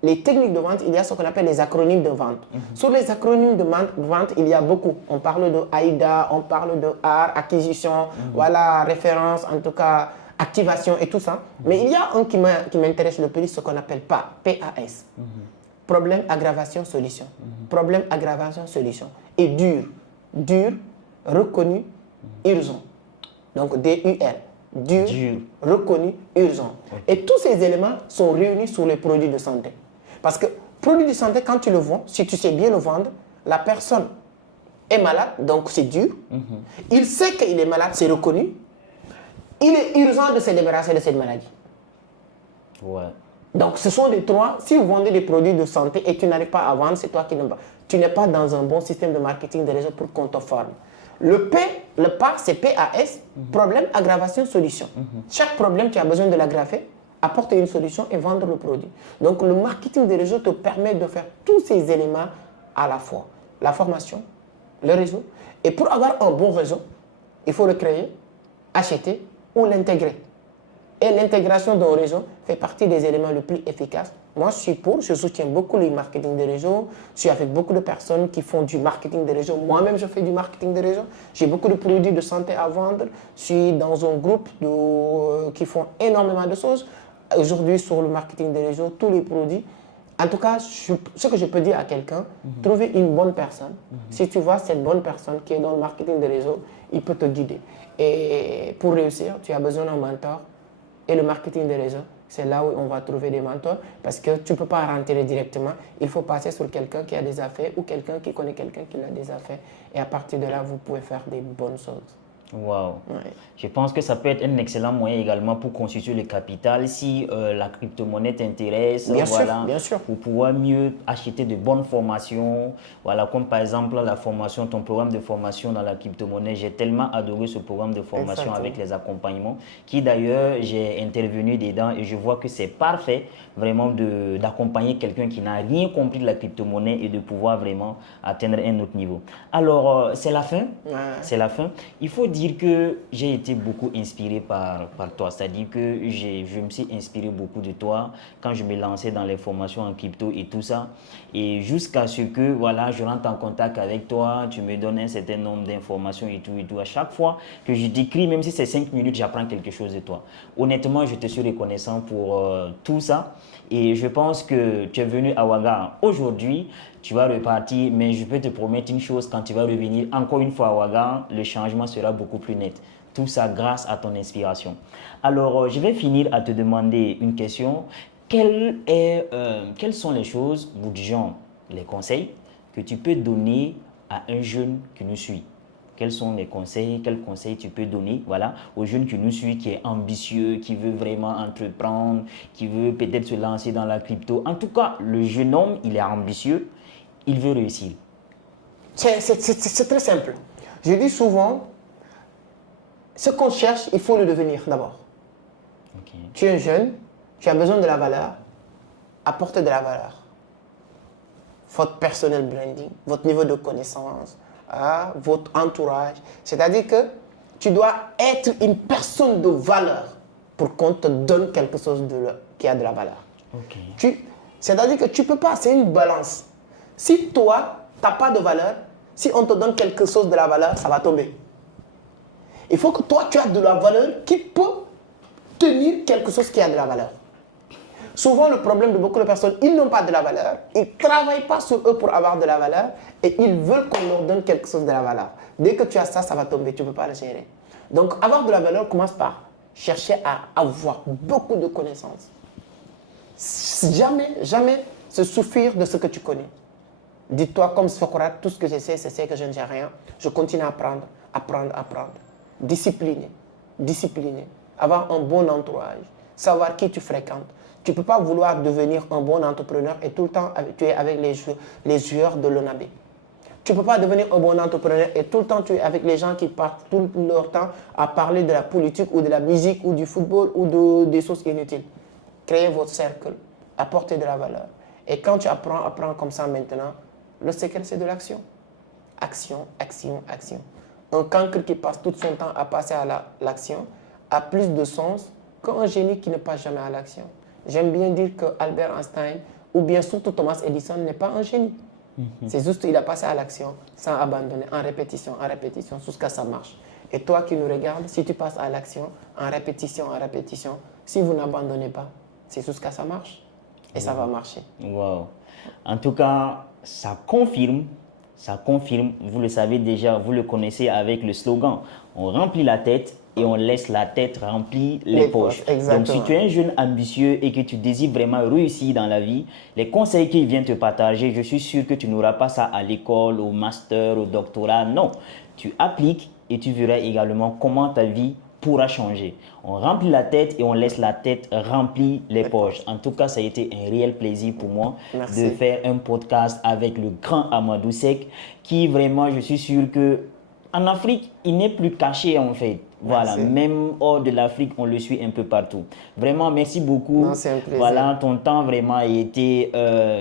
les techniques de vente, il y a ce qu'on appelle les acronymes de vente. Sur les acronymes de vente, il y a beaucoup. On parle de AIDA, on parle de AR, acquisition, voilà, référence, en tout cas, activation et tout ça. Mais il y a un qui m'intéresse le plus, ce qu'on appelle PAS. Problème, aggravation, solution. Problème, aggravation, solution. Et dur, reconnu, urgent. Donc DUR. Dur, reconnu, urgent. Et tous ces éléments sont réunis sur les produits de santé. Parce que produit de santé, quand tu le vends, si tu sais bien le vendre, la personne est malade, donc c'est dur. Il sait qu'il est malade, c'est reconnu. Il est urgent de se débarrasser de cette maladie. Ouais. Donc ce sont les trois. Si vous vendez des produits de santé et tu n'arrives pas à vendre, c'est toi qui n'es pas. Tu n'es pas dans un bon système de marketing de réseau pour qu'on te forme. Le PAS, c'est PAS, problème, aggravation, solution. Chaque problème, tu as besoin de l'aggraver, apporter une solution et vendre le produit. Donc le marketing des réseaux te permet de faire tous ces éléments à la fois. La formation, le réseau. Et pour avoir un bon réseau, il faut le créer, acheter ou l'intégrer. Et l'intégration d'un réseau fait partie des éléments les plus efficaces. Moi, je soutiens beaucoup le marketing des réseaux. Je suis avec beaucoup de personnes qui font du marketing des réseaux. Moi-même, je fais du marketing des réseaux. J'ai beaucoup de produits de santé à vendre. Je suis dans un groupe qui font énormément de choses. Aujourd'hui, sur le marketing des réseaux, tous les produits. En tout cas, ce que je peux dire à quelqu'un, trouver une bonne personne. Si tu vois cette bonne personne qui est dans le marketing des réseaux, il peut te guider. Et pour réussir, tu as besoin d'un mentor. Et le marketing des réseaux, c'est là où on va trouver des mentors parce que tu ne peux pas rentrer directement. Il faut passer sur quelqu'un qui a déjà fait ou quelqu'un qui connaît quelqu'un qui l'a déjà fait. Et à partir de là, vous pouvez faire des bonnes choses. Wow. Ouais. Je pense que ça peut être un excellent moyen également pour constituer le capital si la crypto-monnaie t'intéresse. Bien voilà, sûr, bien sûr. Pour pouvoir mieux acheter de bonnes formations. Voilà, comme par exemple la formation, ton programme de formation dans la crypto-monnaie. J'ai tellement adoré ce programme de formation. Exactement. Avec les accompagnements qui d'ailleurs j'ai intervenu dedans et je vois que c'est parfait vraiment d'accompagner quelqu'un qui n'a rien compris de la crypto-monnaie et de pouvoir vraiment atteindre un autre niveau. Alors, c'est la fin. Ouais. C'est la fin. Il faut dire que j'ai été beaucoup inspiré par toi, c'est-à-dire que je me suis inspiré beaucoup de toi quand je me lançais dans les formations en crypto et tout ça, et jusqu'à ce que voilà, je rentre en contact avec toi, tu me donnes un certain nombre d'informations et tout. À chaque fois que je t'écris, même si c'est 5 minutes, j'apprends quelque chose de toi. Honnêtement, je te suis reconnaissant pour tout ça, et je pense que tu es venu à Ouaga aujourd'hui. Tu vas repartir, mais je peux te promettre une chose, quand tu vas revenir encore une fois à Ouaga, le changement sera beaucoup plus net. Tout ça grâce à ton inspiration. Alors, je vais finir à te demander une question. Quelles sont les choses, ou disons les conseils, que tu peux donner à un jeune qui nous suit? Quels sont les conseils, quels conseils tu peux donner voilà, aux jeunes qui nous suivent, qui est ambitieux, qui veut vraiment entreprendre, qui veut peut-être se lancer dans la crypto? En tout cas, le jeune homme, il est ambitieux. Il veut réussir. C'est très simple. Je dis souvent, ce qu'on cherche, il faut le devenir d'abord. Okay. Tu es jeune, tu as besoin de la valeur, apporte de la valeur. Votre personnel branding, votre niveau de connaissance, votre entourage. C'est-à-dire que tu dois être une personne de valeur pour qu'on te donne quelque chose qui a de la valeur. C'est-à-dire que tu ne peux pas, c'est une balance. Si toi, tu n'as pas de valeur, si on te donne quelque chose de la valeur, ça va tomber. Il faut que toi, tu aies de la valeur qui peut tenir quelque chose qui a de la valeur. Souvent, le problème de beaucoup de personnes, ils n'ont pas de la valeur, ils ne travaillent pas sur eux pour avoir de la valeur et ils veulent qu'on leur donne quelque chose de la valeur. Dès que tu as ça, ça va tomber, tu ne peux pas le gérer. Donc, avoir de la valeur commence par chercher à avoir beaucoup de connaissances. Jamais se souffrir de ce que tu connais. Dis-toi comme Socrate, tout ce que je sais, c'est que je ne sais rien. Je continue à apprendre. Discipliné. Avoir un bon entourage. Savoir qui tu fréquentes. Tu ne peux pas vouloir devenir un bon entrepreneur et tout le temps tu es avec les joueurs de l'ONAB. Tu ne peux pas devenir un bon entrepreneur et tout le temps tu es avec les gens qui passent tout leur temps à parler de la politique ou de la musique ou du football ou des choses inutiles. Créez votre cercle, apportez de la valeur. Et quand tu apprends comme ça maintenant, le secret c'est de l'action. Action. Un cancre qui passe tout son temps à passer à l'action a plus de sens qu'un génie qui ne passe jamais à l'action. J'aime bien dire que Albert Einstein ou bien surtout Thomas Edison n'est pas un génie. C'est juste qu'il a passé à l'action sans abandonner, en répétition, jusqu'à ça marche. Et toi qui nous regardes, si tu passes à l'action, en répétition, si vous n'abandonnez pas, c'est jusqu'à ça marche. Et ça va marcher. Wow. En tout cas, ça confirme, vous le savez déjà, vous le connaissez avec le slogan, on remplit la tête et on laisse la tête remplir les poches. Donc si tu es un jeune ambitieux et que tu désires vraiment réussir dans la vie, les conseils qu'il vient te partager, je suis sûr que tu n'auras pas ça à l'école, au master, au doctorat, non. Tu appliques et tu verras également comment ta vie pourra changer. On remplit la tête et on laisse la tête remplir les poches. En tout cas, ça a été un réel plaisir pour moi de faire un podcast avec le grand Amadou Seck qui vraiment, je suis sûr que en Afrique, il n'est plus caché en fait. Voilà, même hors de l'Afrique, on le suit un peu partout. Vraiment, merci beaucoup. Non, c'est un plaisir. Voilà, ton temps vraiment a été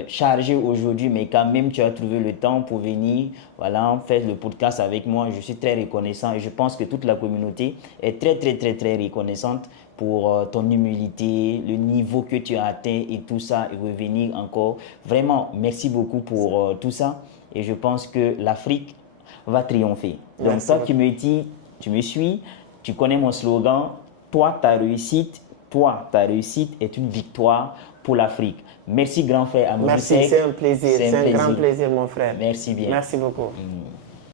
chargé aujourd'hui, mais quand même, tu as trouvé le temps pour venir, voilà, faire le podcast avec moi. Je suis très reconnaissant et je pense que toute la communauté est très reconnaissante pour ton humilité, le niveau que tu as atteint et tout ça, et revenir encore. Vraiment, merci beaucoup pour tout ça. Et je pense que l'Afrique va triompher. Donc, toi qui me dis, tu me suis, tu connais mon slogan, toi, ta réussite est une victoire pour l'Afrique. Merci, grand frère Amadou Seck. Merci, c'est un plaisir. C'est un grand plaisir, mon frère. Merci bien. Merci beaucoup.